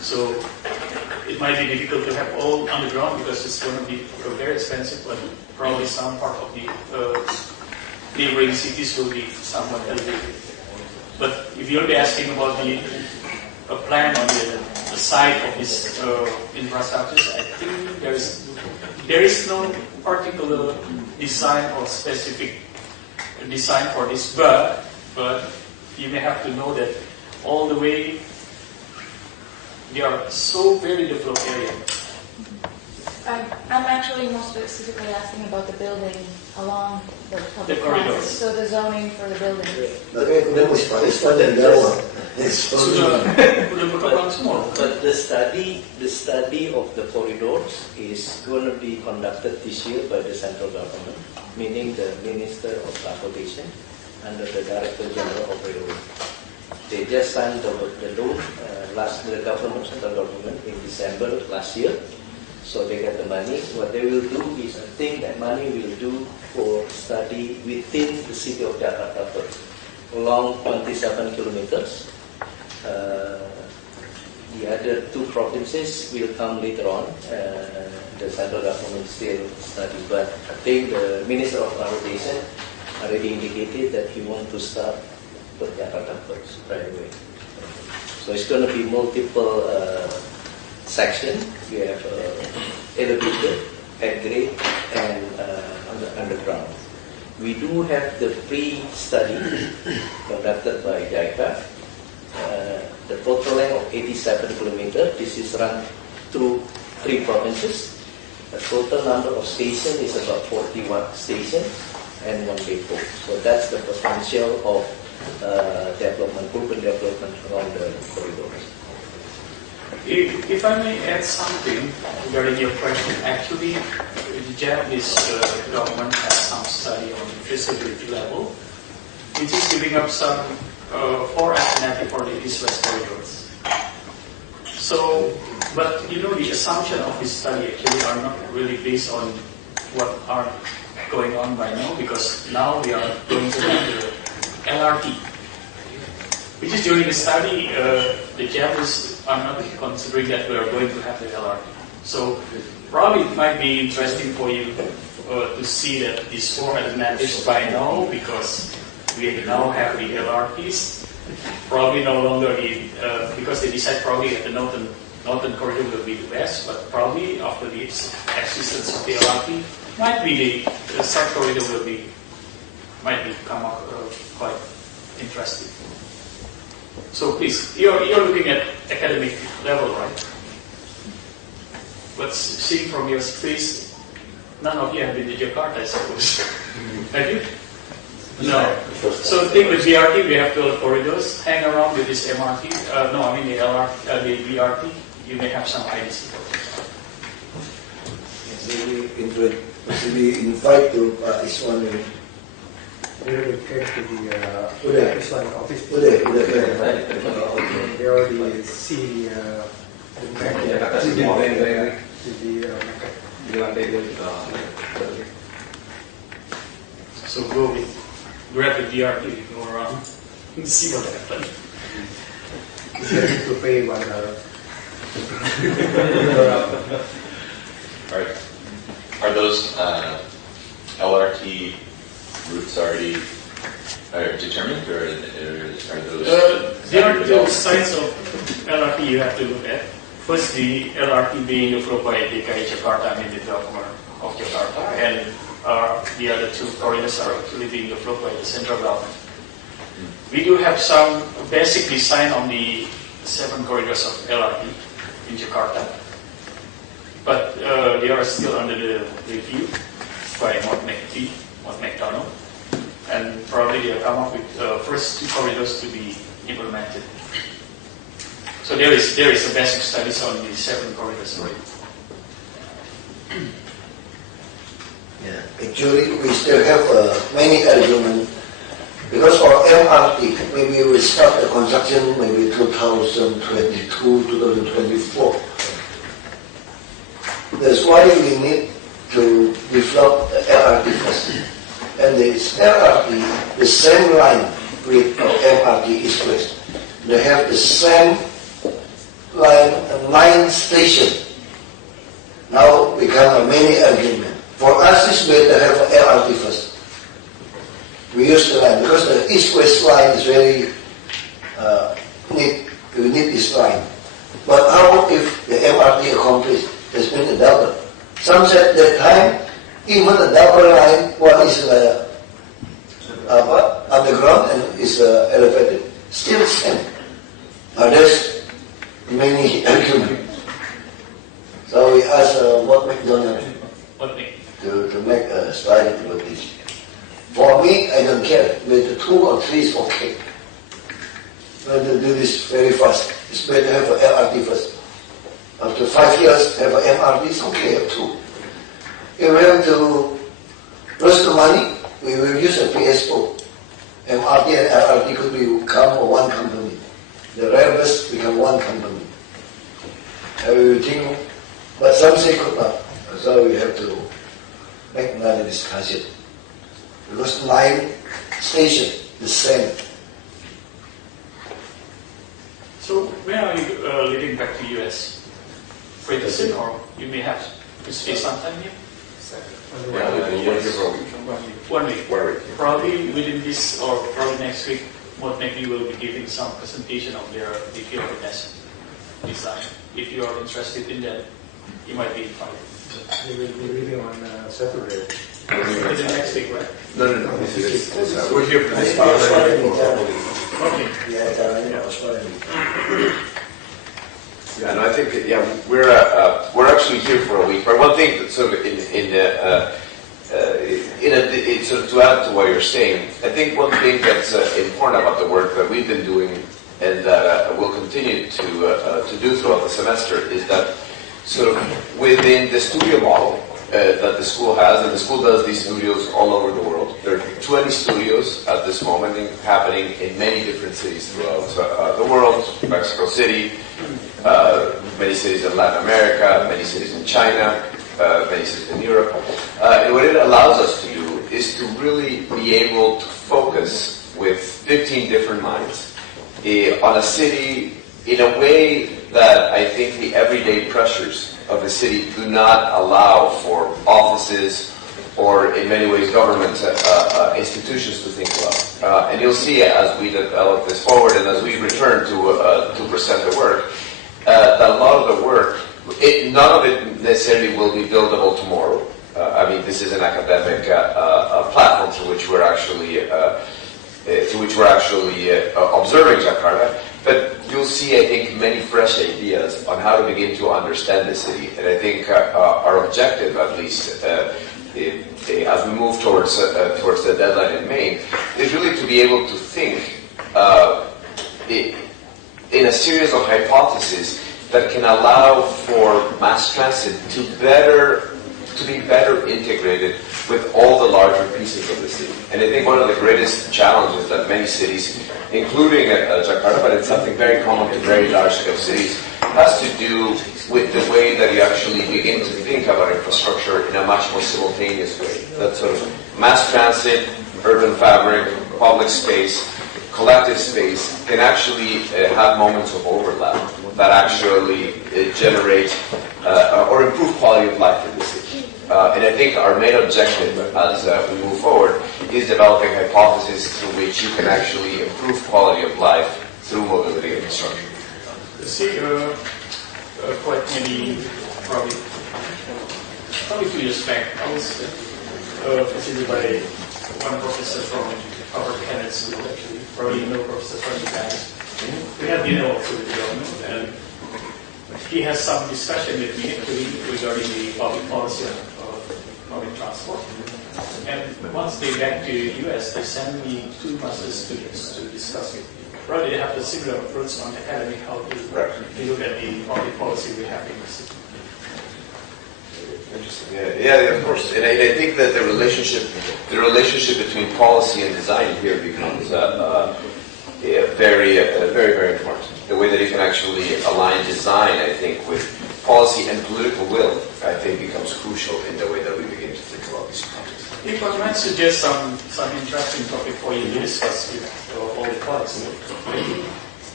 So it might be difficult to have all underground because it's going to be very expensive, but probably some part of the neighboring cities will be somewhat elevated. But if you'll be asking about the plan on the side of this infrastructures, I think there is no particular design or specific design for this, but you may have to know that all the way they are so very developed area. I'm actually more specifically asking about the building along the public The corridors. plaza. So the zoning for the building. Tapi kemudian Ispan dan Jawa. Sudah berkembang semua. But the study of the corridors is going to be conducted this year by the central government, meaning the Minister of Transportation under the Director General of Railway. They just signed the loan the government, central government, in December last year. So they get the money. What they will do is, I think that money will do for study within the city of Jakarta first, along 27 kilometers. The other two provinces will come later on. The central government still study, but I think the Minister of Transportation already indicated that he wants to start with Jakarta first right away. So it's going to be multiple section. We have elevated, at grade, and underground. We do have the pre-study conducted by JICA. The total length of 87 kilometers. This is run through 3 provinces. The total number of stations is about 41 stations and 1 depot. So that's the potential of development, urban development around the corridors. If I may add something regarding your question, actually the Japanese government has some study on feasibility level, which is giving up some 4 alternatives for the east-west corridors. So, but you know, the assumption of this study actually are not really based on what are going on by now, because now we are going to have the LRT, which is during the study, the Japanese are not considering that we are going to have the LRT. So probably it might be interesting for you to see that these 4 alternatives by now, because we now have the LRTs, probably no longer because they decide probably that the northern corridor will be the best, but probably after the existence of the LRT, might be the south corridor might come up quite interesting. So please, you're looking at academic level, right? But seeing from your face, none of you have been to Jakarta, I suppose. Have you? No. So the thing with BRT, we have 12 corridors. Hang around with this MRT. The LRT, the BRT. You may have some ideas. We invite to Iswan. We came to the Iswan office. They already see the map. So grab the BRT, go around, and see what happens. You have to pay $1. Are those LRT routes already determined, or are those? There are 2 sides of LRT you have to look at. First, the LRT being developed by DKI Jakarta, I mean the government of Jakarta, and the other 2 corridors are actually being developed by the central government. We do have some basic design on the 7 corridors of LRT in Jakarta, but they are still under the review by McDonald, and probably they'll come up with first 2 corridors to be implemented. So there is a basic studies on the 7 corridors already. Yeah, actually, we still have many arguments because for MRT, maybe we start the construction maybe 2022, 2024. That's why we need to develop the LRT first. And this LRT, the same line with MRT east-west. They have the same line station now become a mini argument. For us, it's better to have an LRT first. We use the line because the east-west line is very neat. We need this line. But how if the MRT accomplished? There's been a double. Some said that time, even a double line, one is underground and is elevated. Still the same. Now there's many arguments. So we asked what McDonald's to make a study about this. For me, I don't care. Whether 2 or 3 is okay. But to do this very fast. It's better to have an LRT first. After 5 years, have an MRT, it's okay, have 2. If we have to lose the money, we will use a PSO. MRT and LRT could become one company. The rare bus become one company. Everything, but some say could not. So we have to make another discussion. Because line station, the same. So when are you leaving back to US? For the same, or you may have to stay sometime here? Yeah, we're here for a week. 1 week. 1 week. Probably within this or probably next week, what maybe will be giving some presentation of their DPRS design. If you are interested in that, you might be invited. They will be leaving on Saturday. Within next week, right? No. We're here for this. Okay. Yeah, no, I think we're actually here for a week. But one thing that sort of sort of to add to what you're saying, I think one thing that's important about the work that we've been doing and that we'll continue to do throughout the semester is that sort of within the studio model that the school has, and the school does these studios all over the world. There are 20 studios at this moment happening in many different cities throughout the world, Mexico City, many cities in Latin America, many cities in China, many cities in Europe. And what it allows us to do is to really be able to focus with 15 different minds on a city in a way that I think the everyday pressures of the city do not allow for offices or in many ways government institutions to think about. And you'll see as we develop this forward and as we return to present the work, that a lot of the work, none of it necessarily will be buildable tomorrow. I mean, this is an academic platform through which we're actually observing Jakarta. But you'll see, I think, many fresh ideas on how to begin to understand the city. And I think our objective, at least, as we move towards the deadline in May, is really to be able to think in a series of hypotheses that can allow for mass transit to be better integrated with all the larger pieces of the city. And I think one of the greatest challenges that many cities, including Jakarta, but it's something very common to very large-scale cities, has to do with the way that you actually begin to think about infrastructure in a much more simultaneous way. That sort of mass transit, urban fabric, public space, collective space can actually have moments of overlap that actually generate or improve quality of life in the city. And I think our main objective as we move forward is developing hypotheses through which you can actually improve quality of life through mobility infrastructure. You see, quite many, probably 2 years back, I was visited by one professor from Harvard Kennedy School, actually. Probably you know Professor Tanya. We had dinner also with the government, and he has some discussion with me actually regarding the public policy of public transport. And once they back to the US, they send me 2 master students to discuss it. Probably they have the similar approach on academic, how to look at the public policy we have in the city. Interesting. Yeah, of course. And I think that the relationship between policy and design here becomes very, very important. The way that you can actually align design, I think, with policy and political will, I think, becomes crucial in the way that we begin to think about these projects. If I might suggest some interesting topic for you to discuss with all the colleagues.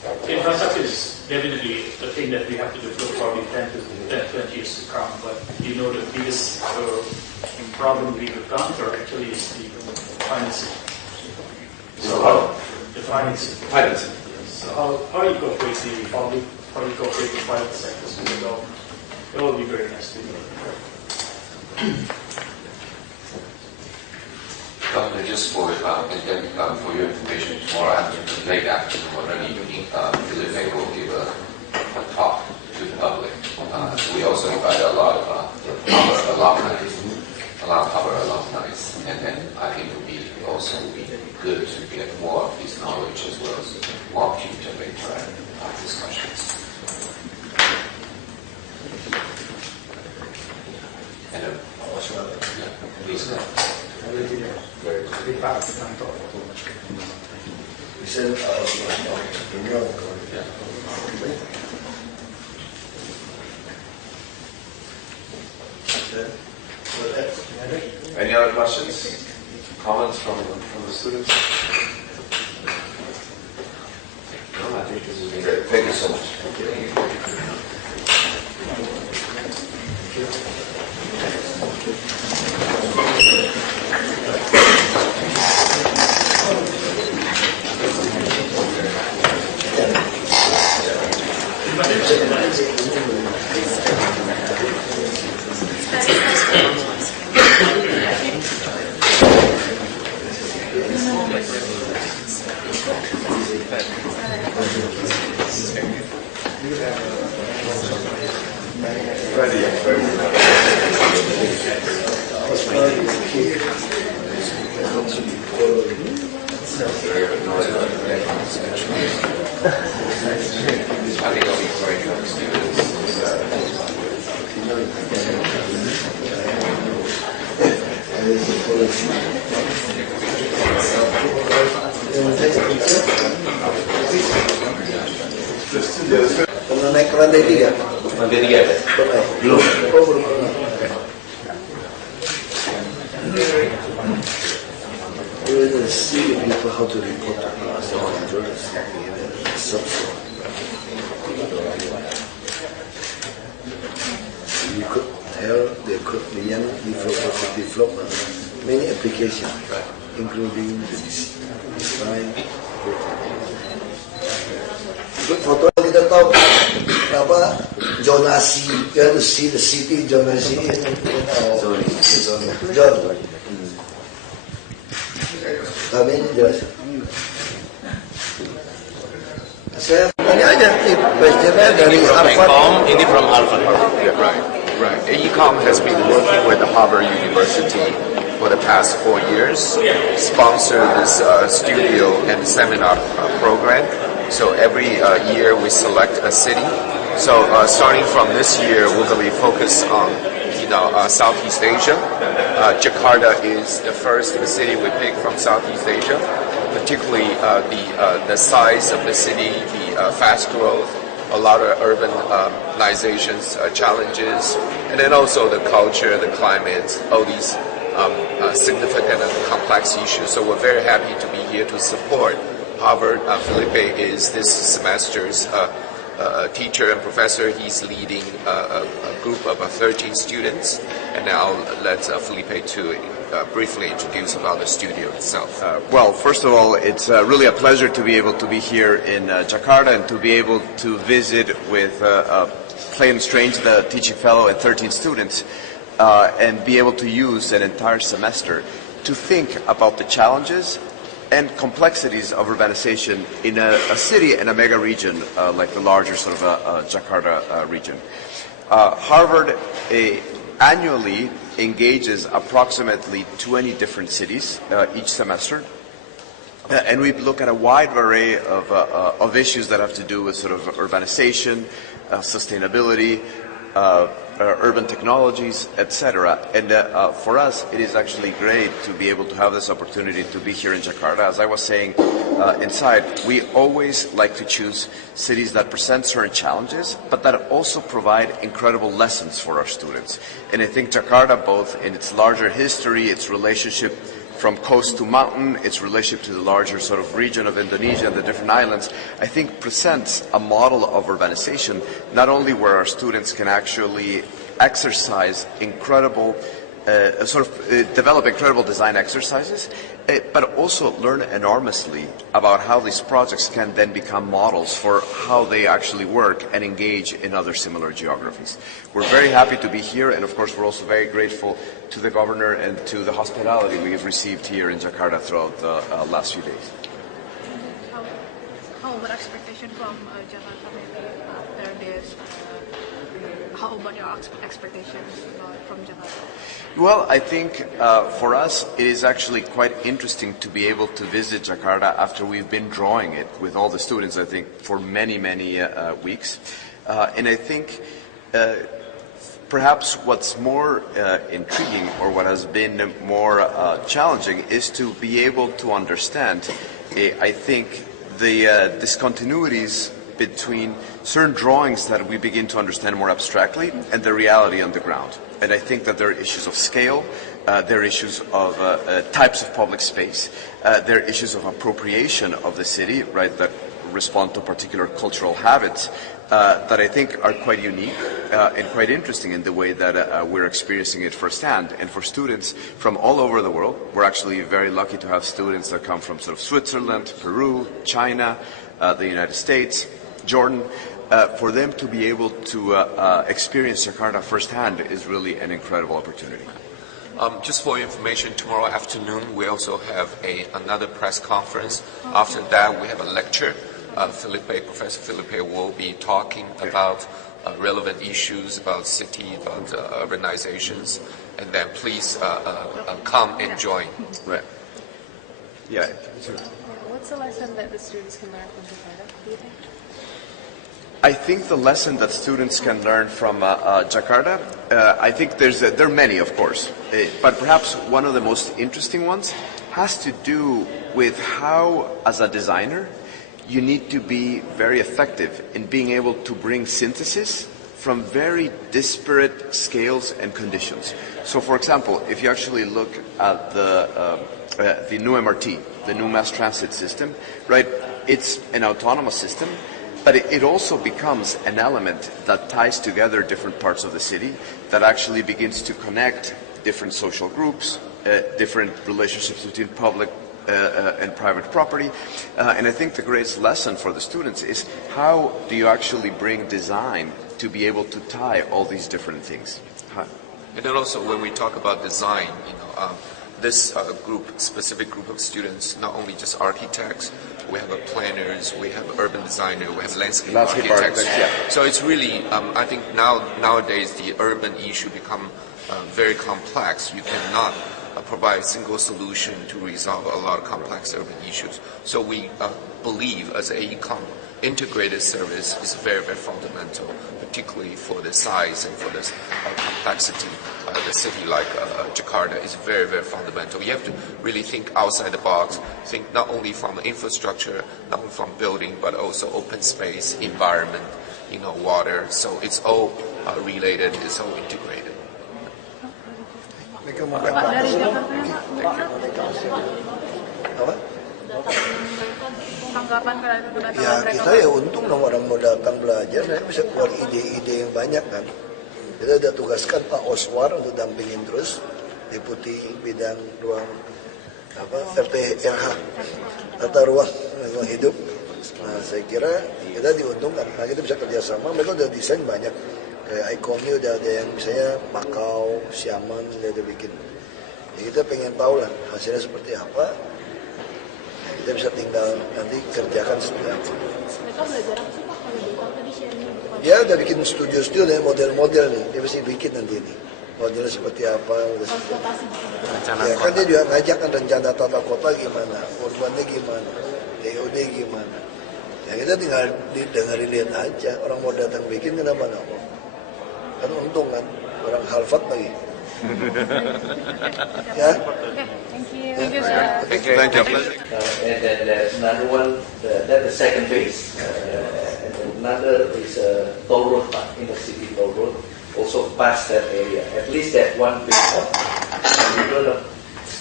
infrastructure is definitely the thing that we have to do for probably 10 to 20 years to come. But the biggest problem we encounter actually is the financing. So the financing. So how you cooperate the public, how you cooperate the private sectors with the government. It will be very nice to know. Just for your information, tomorrow afternoon, late afternoon, already Felipe will give a talk to the public. We also invite a lot of alumni, and then I think it would be also good to get more of this knowledge as well as more opportunity to interact discussions. And please go. Any other questions? Comments from the students? No, I think this is great. Thank you so much. Pernah naik ke lantai 3? Lantai 3 ada? Belum. Oh, belum. You will see people how to report to us or journalists you could tell there could be young development, many applications, including the design. Good photo kita tahu apa zonasi, you have to see the city zonasi, zone. Kami ini jelas. Saya tanya aja nih, questionnya dari Harvad. Ini from Harvad. Yeah, right. AECOM has been working with Harvard University for the past 4 years, sponsored this studio and seminar program. So every year we select a city. So starting from this year, we're going to be focused on Southeast Asia. Jakarta is the first city we picked from Southeast Asia, particularly the size of the city, the fast growth, a lot of urbanizations challenges, and then also the culture, the climate, all these significant and complex issues. So we're very happy to be here to support Harvard. Felipe is this semester's teacher and professor. He's leading a group of 13 students. And now let's Felipe to briefly introduce about the studio itself. Well, first of all, it's really a pleasure to be able to be here in Jakarta and to be able to visit with Clayton Strange, the teaching fellow, and 13 students, and be able to use an entire semester to think about the challenges and complexities of urbanization in a city and a mega region like the larger sort of Jakarta region. Harvard annually engages approximately 20 different cities each semester. And we look at a wide array of issues that have to do with sort of urbanization, sustainability, urban technologies, etc. And for us, it is actually great to be able to have this opportunity to be here in Jakarta. As I was saying inside, we always like to choose cities that present certain challenges, but that also provide incredible lessons for our students. And I think Jakarta, both in its larger history, its relationship from coast to mountain, its relationship to the larger sort of region of Indonesia and the different islands, I think presents a model of urbanization, not only where our students can actually exercise incredible, develop incredible design exercises, but also learn enormously about how these projects can then become models for how they actually work and engage in other similar geographies. We're very happy to be here, and of course we're also very grateful to the governor and to the hospitality we've received here in Jakarta throughout the last few days. How about expectation from Jakarta maybe after this? How about your expectations from Jakarta? Well, I think for us it is actually quite interesting to be able to visit Jakarta after we've been drawing it with all the students, I think, for many, many weeks. And I think perhaps what's more intriguing, or what has been more challenging, is to be able to understand, I think, the discontinuities between certain drawings that we begin to understand more abstractly and the reality on the ground. And I think that there are issues of scale, there are issues of types of public space, there are issues of appropriation of the city, right, that respond to particular cultural habits that I think are quite unique and quite interesting in the way that we're experiencing it firsthand. And for students from all over the world, we're actually very lucky to have students that come from sort of Switzerland, Peru, China, the United States, Jordan. For them to be able to experience Jakarta firsthand is really an incredible opportunity. Just for your information, tomorrow afternoon we also have another press conference. After that we have a lecture. Professor Felipe will be talking about relevant issues about city, about urbanizations, and then please come and join. Right. Yeah. What's the lesson that the students can learn from Jakarta, do you think? I think the lesson that students can learn from Jakarta, I think there are many, of course, but perhaps one of the most interesting ones has to do with how, as a designer, you need to be very effective in being able to bring synthesis from very disparate scales and conditions. So, for example, if you actually look at the new MRT, the new mass transit system, right, it's an autonomous system, but it also becomes an element that ties together different parts of the city, that actually begins to connect different social groups, different relationships between public and private property. And I think the greatest lesson for the students is how do you actually bring design to be able to tie all these different things. And then also when we talk about design, this specific group of students, not only just architects, we have planners, we have urban designers, we have landscape architects. Yeah. So it's really, I think nowadays the urban issue become very complex. You cannot provide a single solution to resolve a lot of complex urban issues. So we believe as AECOM, integrated service is very, very fundamental, particularly for the size and for the complexity. The city like Jakarta is very, very fundamental. You have to really think outside the box, think not only from infrastructure, not only from building, but also open space, environment, water. So it's all related, it's all integrated. Ya kita ya untung dong orang mau datang belajar, saya bisa keluar ide-ide yang banyak kan. Kita udah tugaskan Pak Oswar untuk dampingin terus, Deputi Bidang Ruang RTLH, Tata Ruang Hidup. Nah saya kira kita diuntungkan, nah kita bisa kerjasama. Mereka udah desain banyak, kayak ikonnya udah ada yang misalnya Makau, Siaman udah bikin. Ya, kita pengen tahu lah hasilnya seperti apa. Kita bisa tinggal nanti kerjakan seperti apa. Mereka belajar apa sih Pak kalau di kantor di sharing? Dia udah bikin studio dengan model-model nih. Dia pasti bikin nanti nih. Modelnya seperti apa. Ya kan dia juga ngajak kan rencana tata kota gimana, urbannya gimana, DOD gimana. Ya kita tinggal dengerin lihat aja. Orang mau datang bikin kenapa nggak mau? Kan untung kan. Orang Harvad lagi. Ya. Thank you. Thank you, sir. Thank you. And then there's another one, that's the second phase. And another is toll road, in the city toll road, also past that area. At least that one big one. And we don't know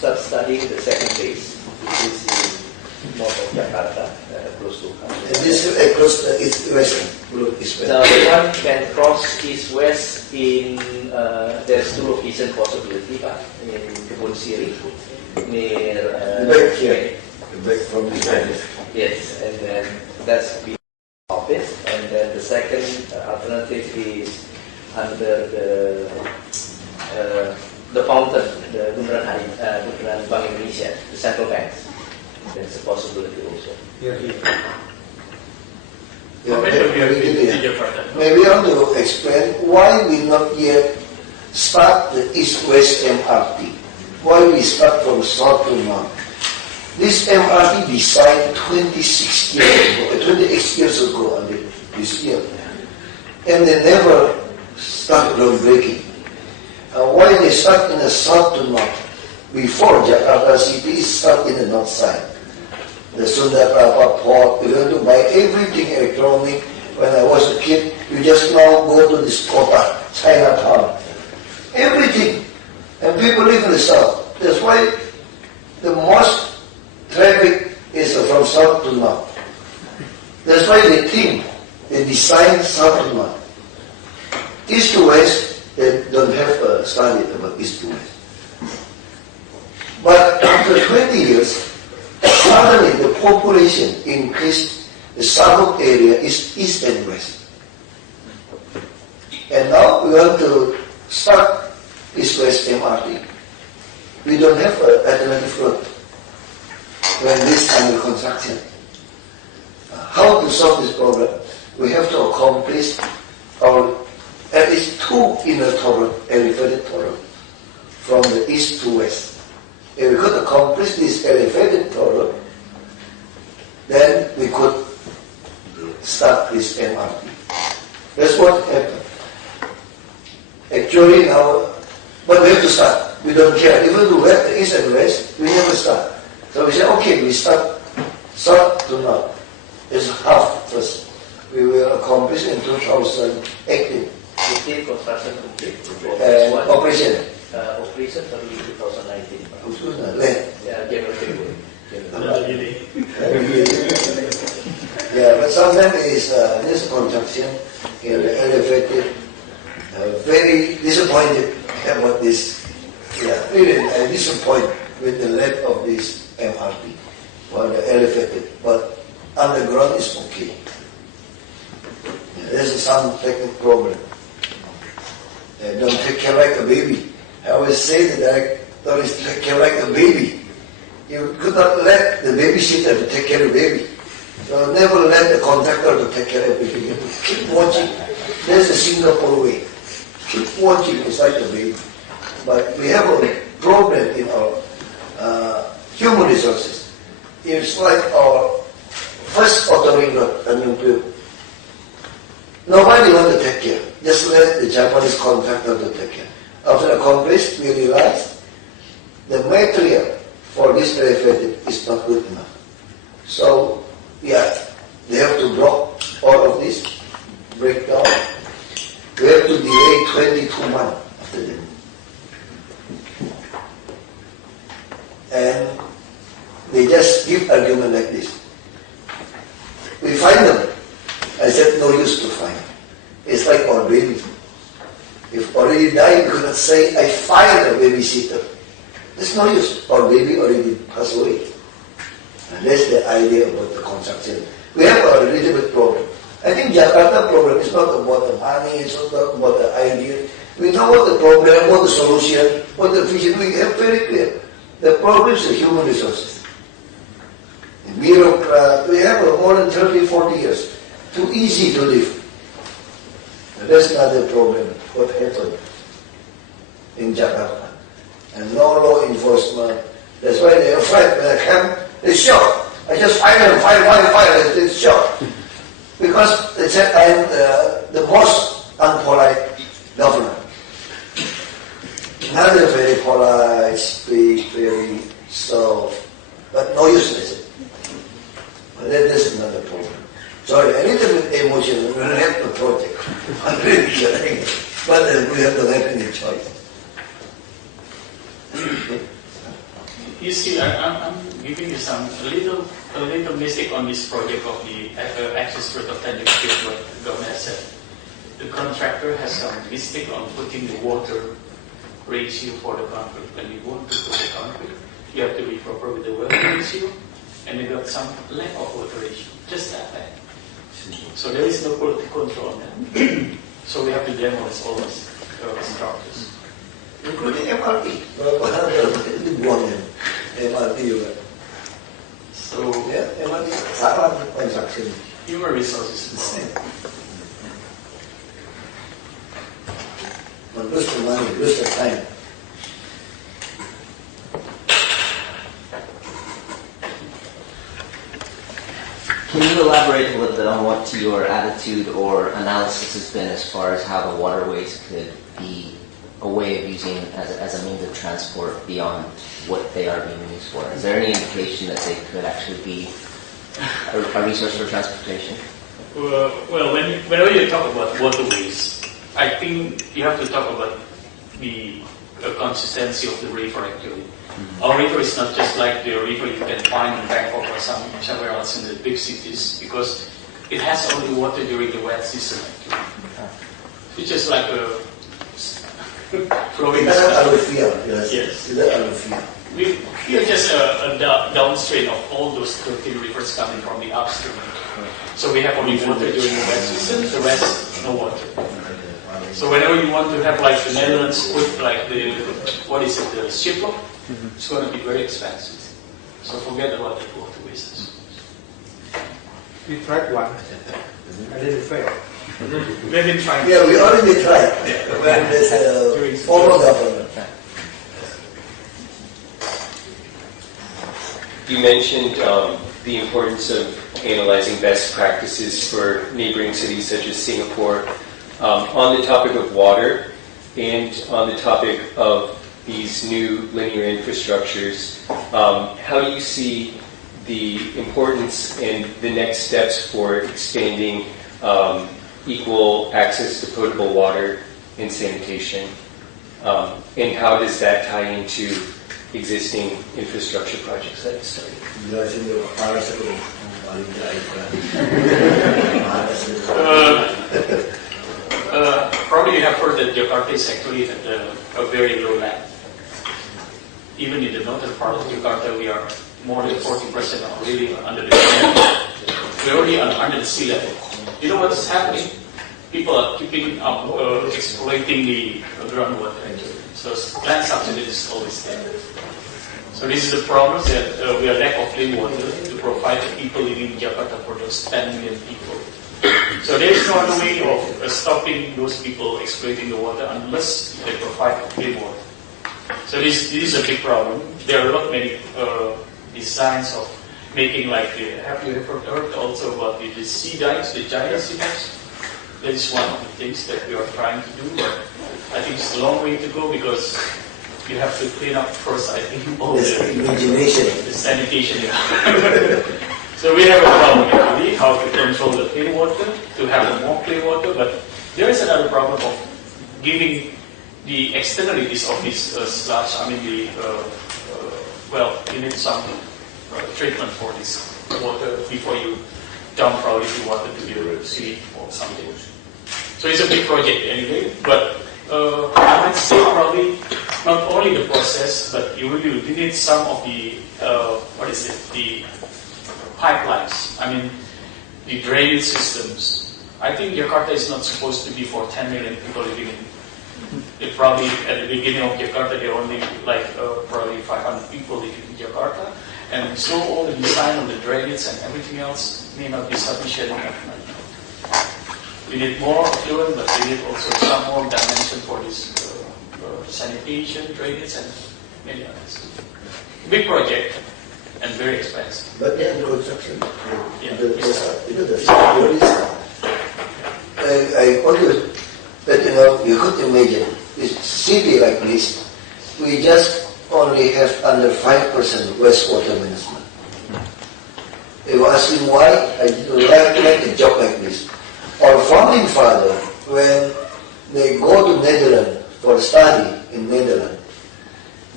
start studying the second phase, which is in north of Jakarta, close to And this across east-west. Now the one can cross east-west in, there's two location possibility, Pak, in Kebun Siri, near back here. Back from this side. Yes, and then that's the office, and then the second alternative is under the fountain, the Bundaran Bank Indonesia, the central banks. There's a possibility also. Here. Yeah, maybe I want to explain why we not yet start the East-West MRT. Why we start from south to north. This MRT designed 26 years ago, this year. And they never start groundbreaking. Why they start in the south to north? Before Jakarta City start in the north side. The Sunda Kelapa port, we want to buy everything electronic. When I was a kid, you just now go to this kota, Chinatown. Everything. And people live in the south. That's why the most traffic is from south to north. That's why they think, they design south to north. East to west, they don't have a study about east to west. But after 20 years, suddenly the population increased, the suburb area is east and west. And now we want to start east-west MRT. We don't have an alternative route when this is under construction. How to solve this problem? We have to accomplish our at least two inner toll, elevated toll, from the east to west. If we could accomplish this elevated toll, then we could start this MRT. That's what happened. Actually now, but we have to start. We don't care. Even though the east and west, we never start. So we say, okay, we start south to north. It's half first. We will accomplish in 2018. Construction complete. Operation. Operation early 2019. Yeah, January, February. Yeah, but sometimes it's this construction, elevated, very disappointed about this. Yeah, really disappointed with the length of this MRT, well, the elevated, but underground is okay. Yeah, there's some technical problem. Don't take care like a baby. I always say that don't take care like a baby. You could not let the babysitter to take care of the baby. So never let the contractor to take care of the baby. Keep watching. There's a Singapore way. Keep watching inside the baby. But we have a problem in our human resources. It's like our first auto ring road, nobody want to take care. Just let the Japanese contractor to take care. After accomplished, we realized the material for this elevated is not good enough. So, yeah, they have to block all of this, break down. We have to delay 22 months after that. And they just give argument like this. We find them. I said, no use to find. It's like our baby. If already died, you cannot say, I fired a babysitter. There's no use. Our baby already passed away. And that's the idea about the construction. We have a little bit problem. I think Jakarta problem is not about the money, it's not about the idea. We know what the problem, what the solution, what the vision. We have very clear. The problem is the human resources. The bureaucrat, we have more than 30, 40 years. Too easy to live. That's not the problem. What happened in Jakarta? And no law enforcement. That's why they are afraid when they come, they shout. I just fire them, fire, they shout. Because they said I am the most unpolite governor. Another very polite, speak, very soft, but no use, they said. But that's another problem. Sorry, a little bit emotional. We don't have the project. I'm really kidding. But we have to have any choice. you see, I'm giving you a little mistake on this project of the access road of Tanya, what the governor said. The contractor has some mistake on putting the water ratio for the concrete. When you want to put the concrete, you have to be proper with the water ratio, and you got some lack of water ratio, just that lack. So there is no quality control on that. So we have to demolish all those structures. Including MRT. MRT juga. So yeah, MRT salah construction. Human resources. Lose the money, lose the time. Can you elaborate a little bit on what your attitude or analysis has been as far as how the waterways could be a way of using as a means of transport beyond what they are being used for? Is there any indication that they could actually be a resource for transportation? Well, whenever you talk about waterways, I think you have to talk about the consistency of the river actually. Our river is not just like the river you can find in Bangkok or somewhere else in the big cities, because it has only water during the wet season actually. It's just like a flowing. Yes. We are just a downstream of all those 13 rivers coming from the upstream. So we have only water during the wet season, the rest no water. So whenever you want to have like the Netherlands put like the shiplock, it's going to be very expensive. So forget about the waterways. We tried one, and then it failed. We've been trying. Yeah, we already tried when there's former government. You mentioned the importance of analyzing best practices for neighboring cities such as Singapore. On the topic of water and on the topic of these new linear infrastructures, how do you see the importance and the next steps for expanding equal access to potable water and sanitation? And how does that tie into existing infrastructure projects that have started? Probably you have heard that Jakarta is actually at a very low level. Even in the northern part of Jakarta, we are more than 40% already under the sea level. We're already under the sea level. You know what's happening? People are keeping up exploiting the groundwater. So land subsidence is always there. So this is the problem that we are lack of clean water to provide the people living in Jakarta for those 10 million people. So there is no other way of stopping those people exploiting the water unless they provide clean water. So this is a big problem. There are a lot many designs of making like have you ever heard also about the sea dikes, the giant sea dikes? That is one of the things that we are trying to do, but I think it's a long way to go because you have to clean up first, I think, all the sanitation. So we have a problem actually, how to control the clean water, to have more clean water, but there is another problem of giving the externalities of this sludge. I mean, you need some treatment for this water before you dump probably the water to the sea or something. So it's a big project anyway, but I might say probably not only the process, but you really need some of the, the pipelines. I mean, the drainage systems. I think Jakarta is not supposed to be for 10 million people living in. It probably at the beginning of Jakarta there are only like probably 500 people living in Jakarta, and so all the design of the drainage and everything else may not be sufficient enough. We need more affluent, but we need also some more dimension for this sanitation, drainage, and many others. Big project and very expensive. But they have the construction. Yeah. I always that you could imagine this city like this, we just only have under 5% wastewater management. They were asking why I didn't like a job like this. Our founding father, when they go to Netherlands for study in Netherlands,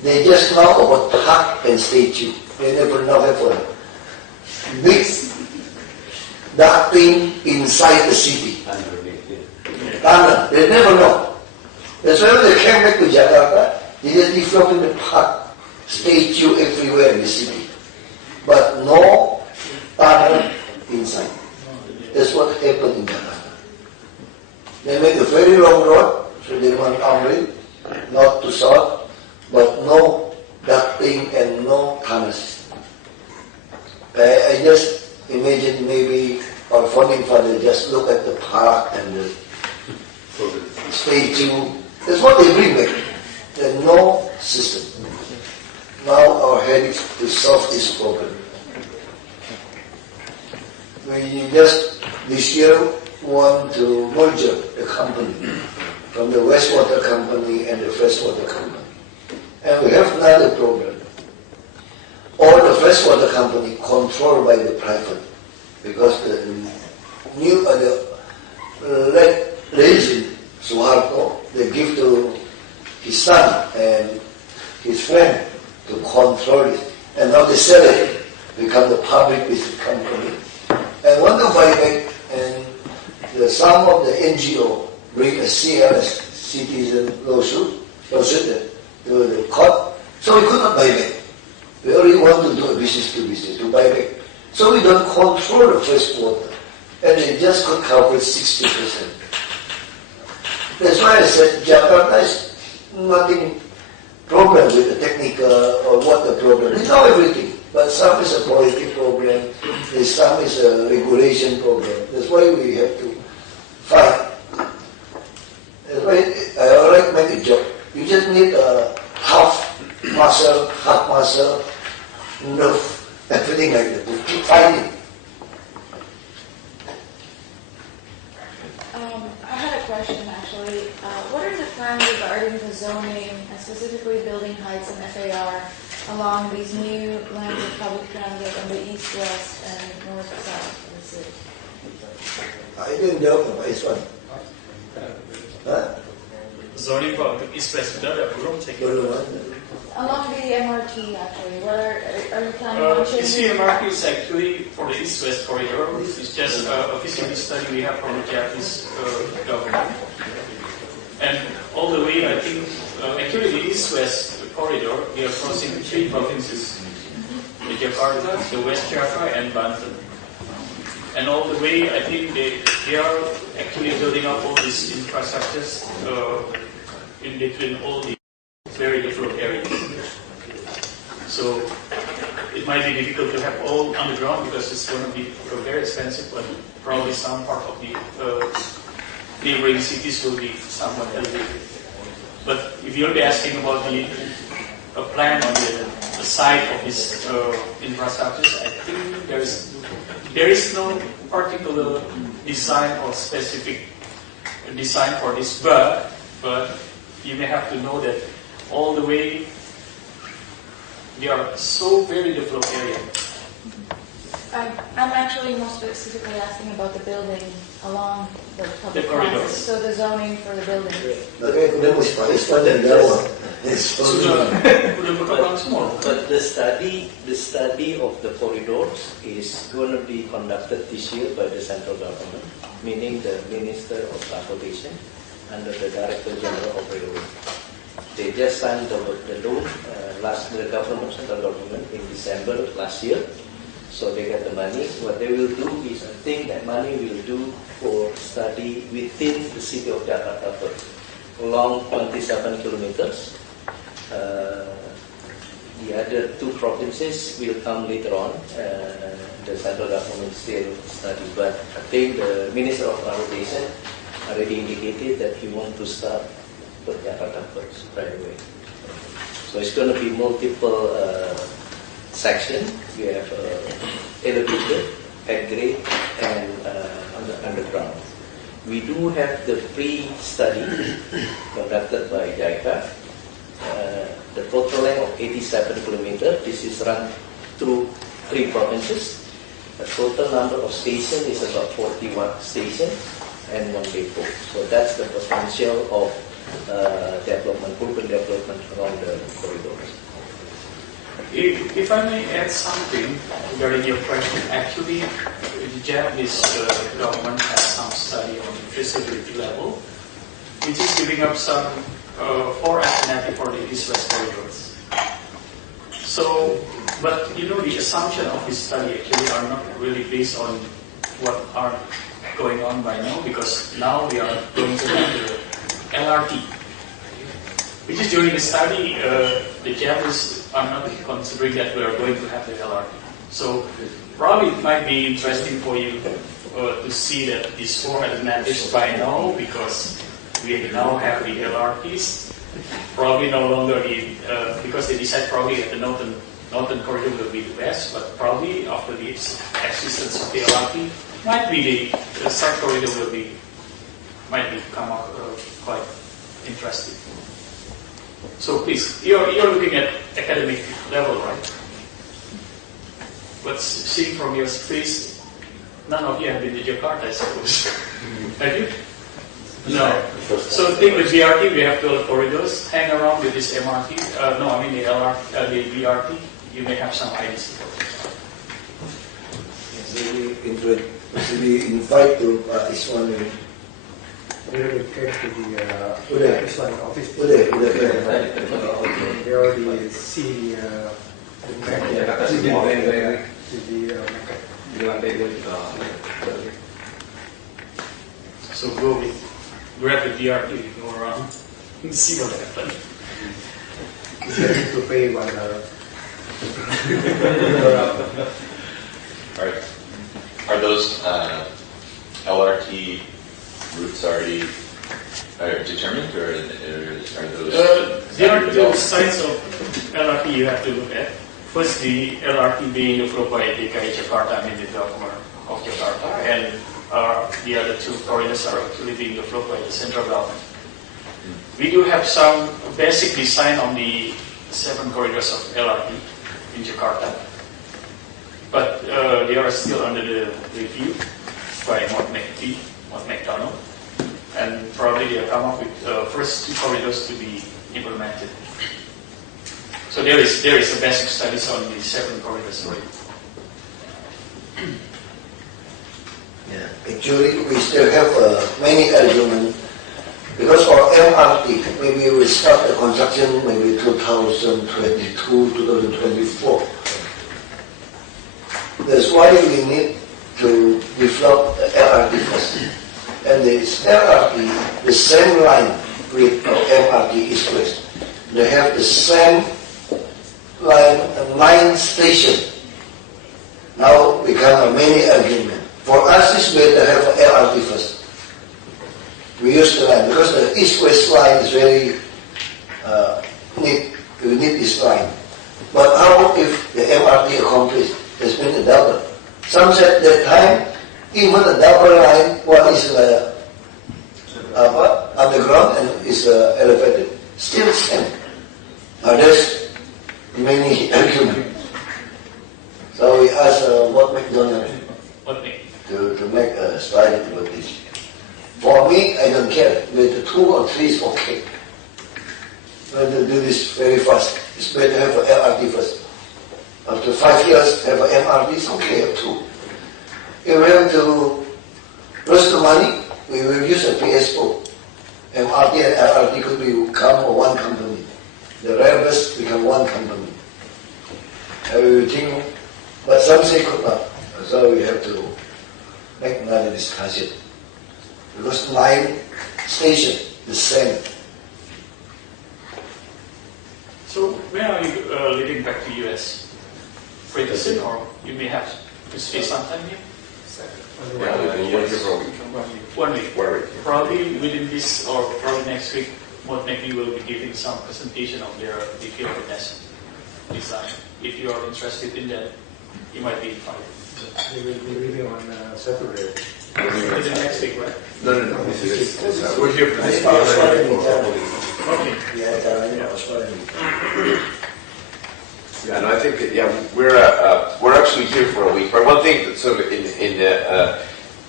They just know about park and statue. They never know about big ducting inside the city. Tunnel. They never know. That's why when they came back to Jakarta, they just developed the park, statue everywhere in the city. But no tunnel inside. That's what happened in Jakarta. They made a very long road, so they want Amrit, not to south, but no ducting and no tunnel system. I just imagine maybe our founding father just look at the park and the statue. That's what they bring back. There's no system. Now our headache to solve this problem. We just this year want to merge the company from the wastewater company and the freshwater company. And we have another problem. All the freshwater company controlled by the private, because the new legend Suharto, they give to his son and his friend to control it. And now they sell it, become the public business company. And want to buy back, and some of the NGO bring a CLS, citizen lawsuit to the court. So we could not buy back. We only want to do a business to business, to buy back. So we don't control the first water. And they just could calculate 60%. That's why I said Jakarta is nothing problem with the technical or water problem. They know everything. But some is a quality problem, some is a regulation problem. That's why we have to fight. That's why I already made a job. You just need a half muscle, nerve, everything like that. To keep fighting. I had a question actually. What are the plans regarding the zoning, and specifically building heights and FAR, along these new lines of public transit on the east-west and north-south of the city? I didn't know about this one. Zoning for east-west, belum cek. Along the MRT actually, what are you planning on You see, changing? MRT is actually for the east-west corridor. It's just a feasibility study we have from the Japanese government. And all the way, I think, actually the east-west corridor, we are crossing 3 provinces. The Jakarta, the West Java, and Banten. And all the way, I think they are actually building up all these infrastructures in between all the very developed areas. So it might be difficult to have all underground because it's going to be very expensive, but probably some part of the neighboring cities will be somewhat elevated. But if you'll be asking about a plan on the side of this infrastructures, I think there is no particular design or specific design for this, but you may have to know that all the way they are so very developed area. I'm actually more specifically asking about the building along the public corridors. transit, so the zoning for the building. But the study of the corridors is going to be conducted this year by the central government, meaning the Minister of Transportation under the Director General of Railway. They just signed the loan the government, central government, in December last year. So they get the money. What they will do is, I think that money will do for study within the city of Jakarta first, along 27 kilometers. The other 2 provinces will come later on. The central government still study, but I think the Minister of Transportation already indicated that he wants to start with Jakarta first right away. So it's going to be multiple sections. We have elevated, at grade, and underground. We do have the pre-study conducted by JICA. The total length of 87 kilometers. This is run through 3 provinces. The total number of stations is about 41 stations and 1 depot. So that's the potential of development, urban development around the corridors. If I may add something regarding your question, actually, the Japanese government has some study on feasibility level, which is giving up some 4 alternatives for the east-west corridors. So, but you know, the assumption of this study actually are not really based on what are going on by now, because now we are going to have the LRT, which is during the study, the Japanese are not considering that we are going to have the LRT. So probably it might be interesting for you to see that these 4 alternatives by now, because we now have the LRTs, probably no longer because they decide probably that the northern corridor will be the best, but probably after the existence of the LRT, might be the south corridor might become quite interesting. So please, you're looking at academic level, right? But seeing from your face, none of you have been to Jakarta, I suppose. Have you? No. So think with BRT, we have 12 corridors. Hang around with this MRT. No, I mean the LRT, the BRT. You may have some ideas. Yes, we invite to this one. We already came to the Uday. this one office. Uday. They already see the map. So go grab the BRT, go around, and see what happens. You need to pay $1. Are those LRT routes already determined, or are those? There are 2 sides of LRT you have to look at. First, the LRT being approved by DKI Jakarta, I mean the government of Jakarta, and the other 2 corridors are actually being approved by the central government. We do have some basic design on the 7 corridors of LRT in Jakarta, but they are still under the review by McDonald, and probably they'll come up with first 2 corridors to be implemented. So there is a basic studies on the 7 corridors already. Yeah, actually, we still have many arguments because for MRT, maybe we start the construction maybe 2022, 2024. That's why we need to develop the LRT first. And this LRT, the same line with MRT east-west. They have the same line, 9 station. Now become a many argument. For us, it's better to have an LRT first. We use the line because the east-west line is very neat. We need this line. But how if the MRT accomplished? There's been a double. Some said that time, even a double line, one is underground and is elevated. Still the same. There's many arguments. So we asked what McDonald to make a study about this. For me, I don't care. Whether 2 or 3 is okay. But to do this very fast. It's better to have an LRT first. After 5 years, have an MRT, it's okay, 2. If we have to lose the money, we will use a PSO. MRT and LRT could become one company. The railways become one company. Everything, but some say could not. So we have to make another discussion. Because 9 station, the same. So when are you leaving back to US? Pretty soon, or you may have to stay sometime here? One week. Probably within this or probably next week, what maybe will be giving some presentation of their preparedness design. If you are interested in that, you might be invited. They will be leaving on Saturday. Within next week, right? No. We're here for this. Okay. Yeah, and I think we're actually here for a week. But one thing, that sort of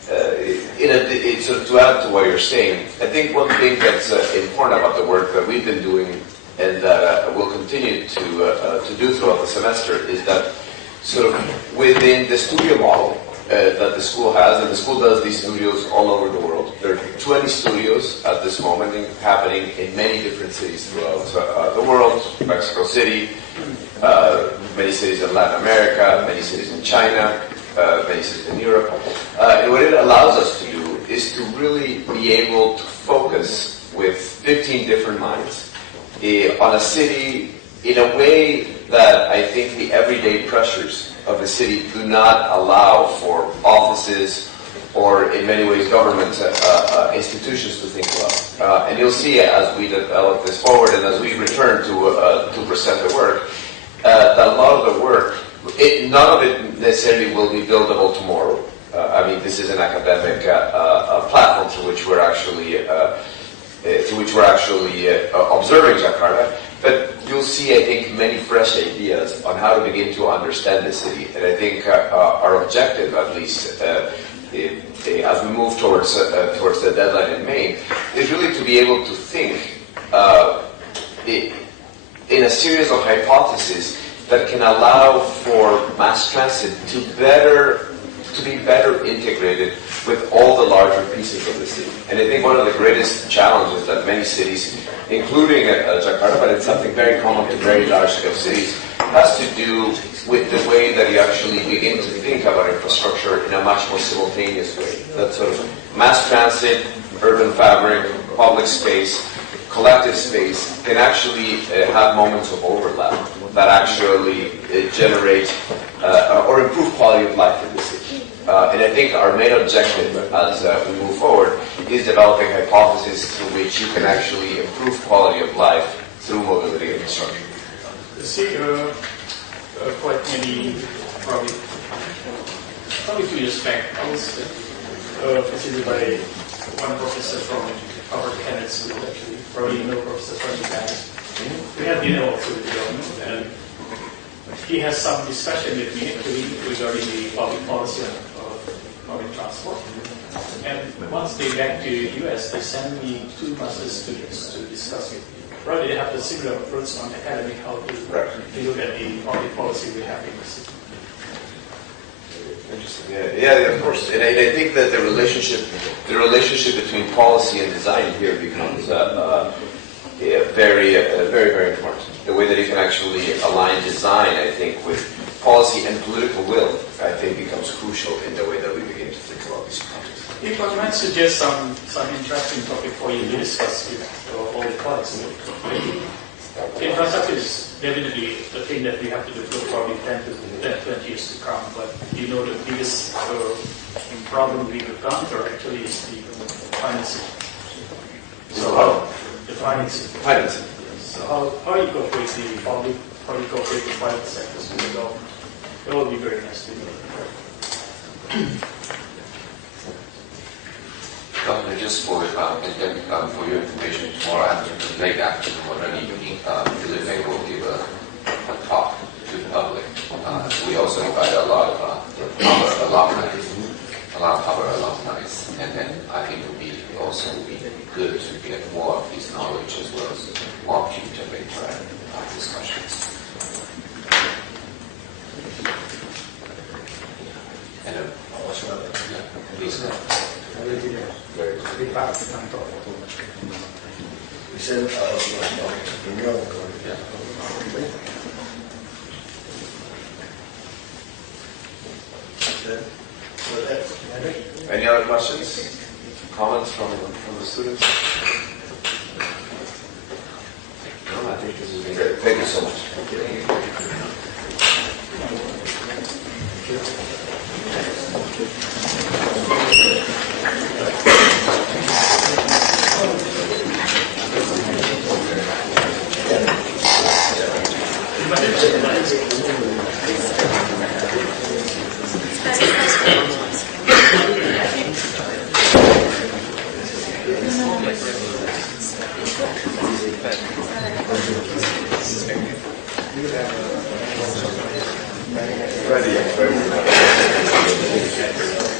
to add to what you're saying, I think one thing that's important about the work that we've been doing and that we'll continue to do throughout the semester is that sort of within the studio model that the school has, and the school does these studios all over the world. There are 20 studios at this moment happening in many different cities throughout the world, Mexico City, many cities in Latin America, many cities in China, many cities in Europe. And what it allows us to do is to really be able to focus with 15 different minds on a city in a way that I think the everyday pressures of the city do not allow for offices or in many ways government institutions to think about. And you'll see as we develop this forward and as we return to present the work, that a lot of the work, none of it necessarily will be buildable tomorrow. I mean, this is an academic platform through which we're actually observing Jakarta. But you'll see, I think, many fresh ideas on how to begin to understand the city. And I think our objective, at least, as we move towards the deadline in May, is really to be able to think in a series of hypotheses that can allow for mass transit to be better integrated with all the larger pieces of the city. And I think one of the greatest challenges that many cities, including Jakarta, but it's something very common to very large-scale cities, has to do with the way that you actually begin to think about infrastructure in a much more simultaneous way. That sort of mass transit, urban fabric, public space, collective space can actually have moments of overlap that actually generate or improve quality of life in the city. And I think our main objective as we move forward is developing hypotheses through which you can actually improve quality of life through mobility infrastructure. You see, quite many, probably 2 years back, I was visited by one professor from Harvard Kennedy School, actually. Probably you know Professor Tanya. We had dinner also with him, and he has some discussion with me actually regarding the public policy of public transport. And once they back to the US, they send me 2 master's students to discuss with me. Probably they have the similar approach on academic how to look at the public policy we have in the city. Interesting. Yeah, of course. And I think that the relationship between policy and design here becomes very, very important. The way that you can actually align design, I think, with policy and political will, I think, becomes crucial in the way that we begin to think about these projects. If I might suggest some interesting topic for you to discuss with all the colleagues. Infrastructure is definitely the thing that we have to do for probably 10 to 20 years to come. But you know the biggest problem we encounter actually is the financing. So the financing. So how you cooperate with the public, how you cooperate with private sectors with the government. That will be very nice to know. Doctor, just for your information, tomorrow afternoon, late afternoon, already Didepan will give a talk to the public. We also invite a lot of alumni, and then I think it would be also good to get more of this knowledge as well as more opportunity to interact discussions. And please go. Any other questions? Comments from the students? No, I think this has been great. Thank you so much. Ready.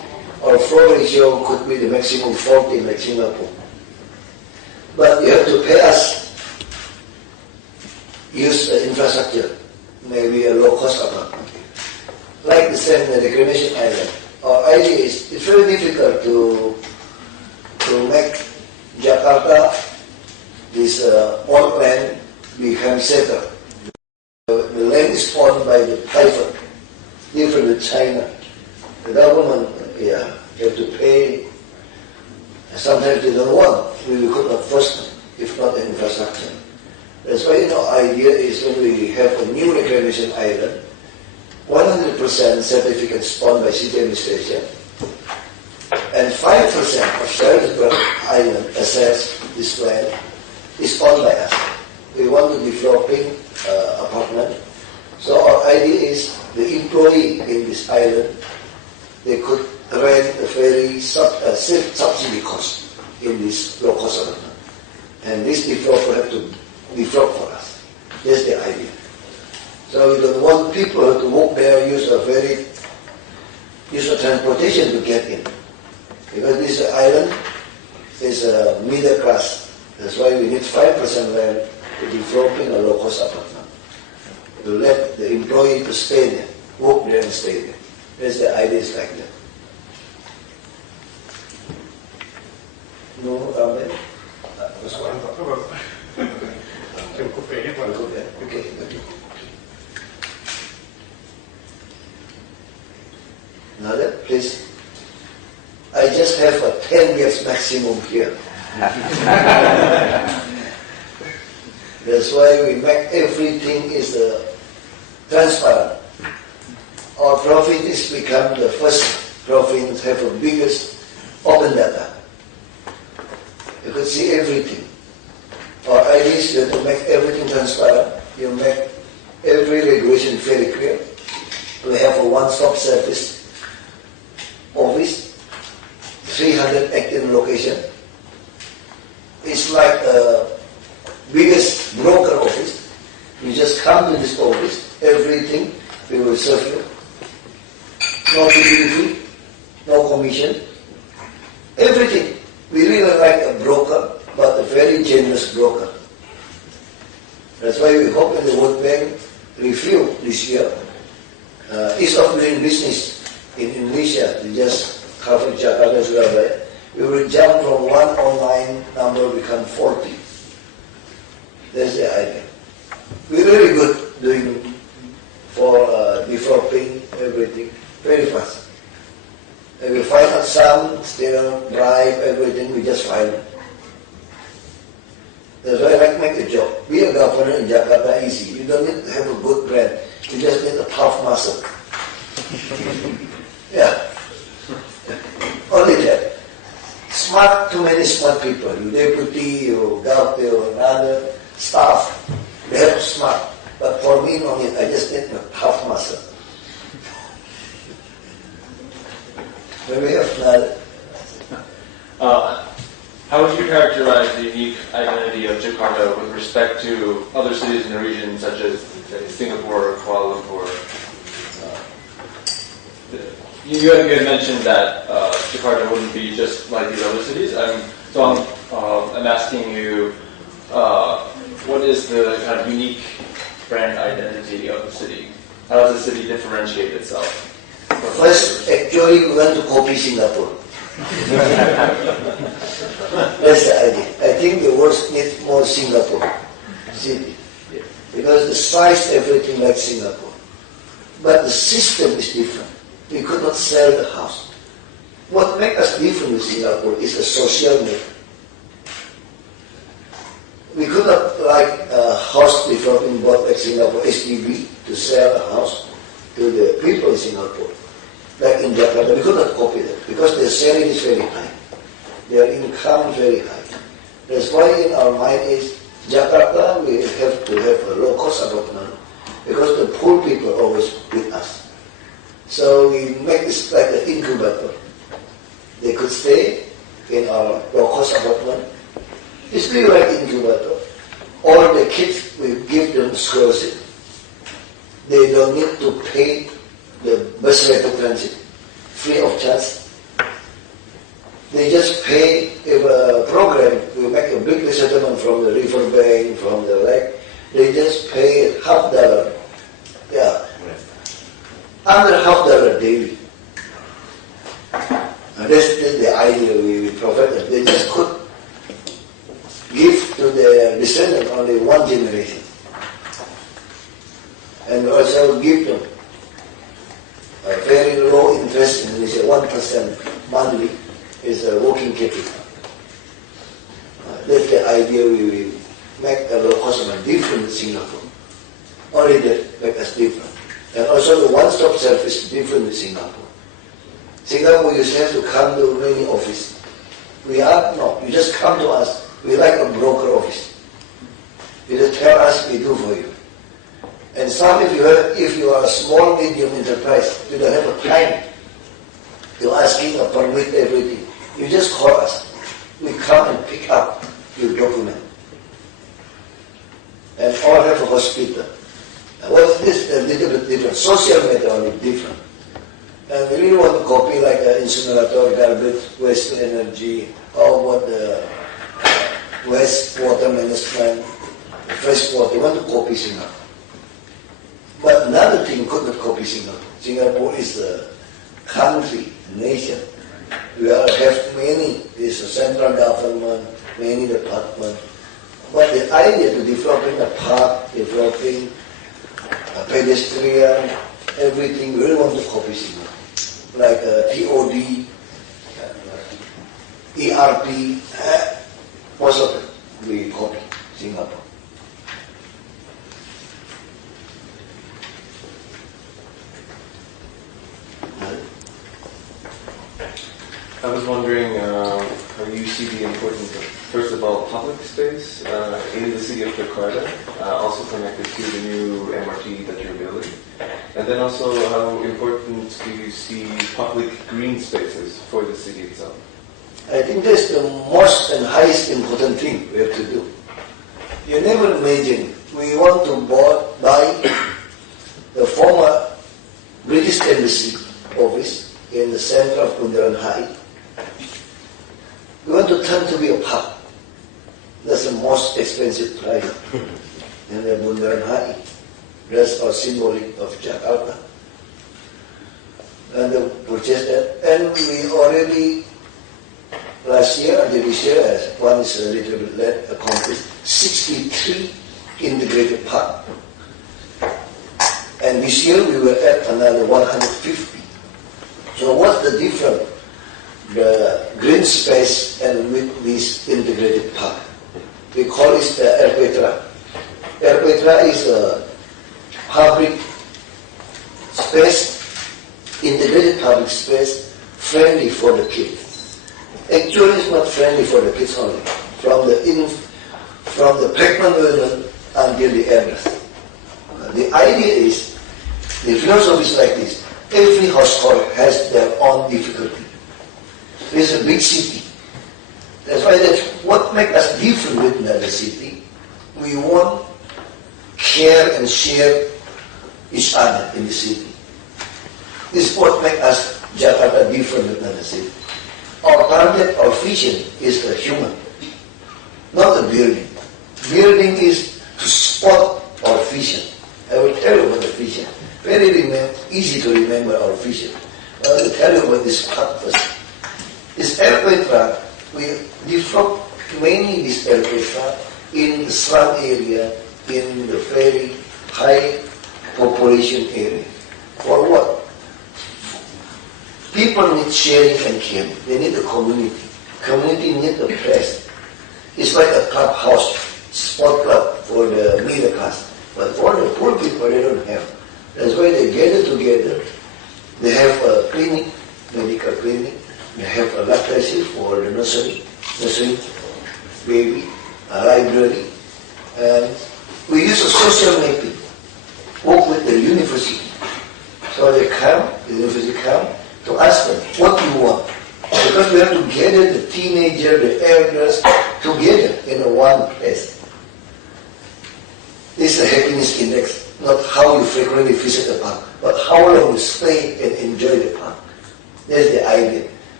ratio could be the maximum 40 like Singapore. But you have to pay us, use the infrastructure, maybe a low-cost apartment. Like the same reclamation island. Our idea is, it's very difficult to make Jakarta, this old land, become safer. The land is owned by the private, different with China. The government, you have to pay. Sometimes they don't want. We could not force them, if not the infrastructure. That's why idea is when we have a new reclamation island, 100% certificates owned by city administration, and 5% of Charlotteburg Island assets, this land, is owned by us. We want to developing apartment. So our idea is the employee in this island, they could rent a very subsidy cost in this low-cost apartment. And this developer have to develop for us. That's the idea. So we don't want people to walk there, use a transportation to get in. Because this island is a middle class. That's why we need 5% land to developing a low-cost apartment. To let the employee to stay there, work there and stay there. That's the idea is like that. No comment? Okay. Another, please. I just have a 10 years maximum here. That's why we make everything is transparent. Our profit is become the first province have the biggest open data. You could see everything. Our idea is to make everything transparent. You make every regulation very clear. We have a one-stop service office, 300 active location. It's like the biggest broker office. You just come to this office, everything we will serve you. No delivery, no commission, everything. We really like a broker, but a very generous broker. That's why we hope in the World Bank review this year, ease of doing business in Indonesia, to just cover Jakarta and Surabaya, we will jump from one online number become 40. That's the idea. We're really good doing for developing everything very fast. And we find out some still bribe everything, we just find it. That's why I like make a job. Be a governor in Jakarta easy. You don't need to have a good brand. You just need a tough muscle. Yeah. Only that. Smart, too many smart people. You deputy, you governor, or another staff. They have smart. But for me, no need. I just need a tough muscle. When we have another. How would you characterize the unique identity of Jakarta with respect to other cities in the region, such as say, Singapore or Kuala Lumpur? You had mentioned that Jakarta wouldn't be just like these other cities. So I'm asking you, what is the kind of unique brand identity of the city? How does the city differentiate itself? First, actually, we want to copy Singapore. That's the idea. I think the world needs more Singapore city. Because the size, everything like Singapore. But the system is different. We could not sell the house. What makes us different with Singapore is a social need. We could not like a house developing board like Singapore, SDB, to sell a house to the people in Singapore. Like in Jakarta, we could not copy that because their salary is very high. Their income is very high. That's why in our mind is Jakarta, we have to have a low-cost apartment because the poor people are always with us. So we make this like an incubator. They could stay in our low-cost apartment. It's really like incubator. All the kids, we give them scholarship. They don't need to pay the bus rapid transit, free of charge. They just pay if a program, we make a big settlement from the riverbank, from the lake, they just pay $50. Yeah. Under $50 daily. And that's the idea we provide. They just could give to their descendant only one generation. And also give them a very low interest, and it's 1% monthly is a working capital. That's the idea we will make a low cost of different in Singapore. Only that make us different. And also the one-stop service is different in Singapore. Singapore, you have to come to many offices. We are no, you just come to us. We like a broker office. You just tell us, we do for you. And some, if you are a small, medium enterprise, you don't have a time. You're asking a permit, everything. You just call us. We come and pick up your document. And all have a hospital. And what's this? A little bit different. Social matter only different. And we really want to copy like an incinerator, garbage, waste energy, or what the wastewater management, fresh water. We want to copy Singapore. But another thing could not copy Singapore. Singapore is a country, a nation. We have many, there's a central government, many departments. But the idea to developing a park, developing a pedestrian, everything, we really want to copy Singapore. Like TOD, ERP, most of it we copy Singapore. I was wondering how you see the importance of, first of all, public space in the city of Jakarta, also connected to the new MRT that you're building. And then also, how important do you see public green spaces for the city itself? I think that's the most and highest important thing we have to do. You never imagine we want to buy the former British Embassy office in the center of Bundaran Hi. We want to turn to be a park. That's the most expensive price in the Bundaran Hi. That's our symbolic of Jakarta. And they purchased that. And we already, last year and this year, as one is a little bit late, accomplished 63 integrated park. And this year we will add another 150. So what's the difference? The green space and with this integrated park. We call it the Erpetra. Erpetra is a public space, integrated public space, friendly for the kids. Actually, it's not friendly for the kids only. From the pregnant women until the elders. The idea is, the philosophy is like this. Every household has their own difficulty. It's a big city. That's why what makes us different with another city. We want care and share each other in the city. This is what makes us Jakarta different with another city. Our target, our vision is the human, not the building. Building is to spot our vision. I will tell you about the vision. Very easy to remember our vision. I will tell you about this part first. This Erpetra, we develop mainly this Erpetra in the slum area, in the very high population area. For what? People need sharing and caring. They need a community. Community need a place. It's like a clubhouse, sport club for the middle class. But for the poor people, they don't have. That's why they gather together. They have a clinic, medical clinic. They have a laboratory for the nursery, baby, a library. And we use a social mapping. Work with the university. So they come, the university come, to ask them, what do you want? Because we have to gather the teenager, the elders, together in one place. This is a happiness index, not how you frequently visit the park, but how long you stay and enjoy the park. That's the idea.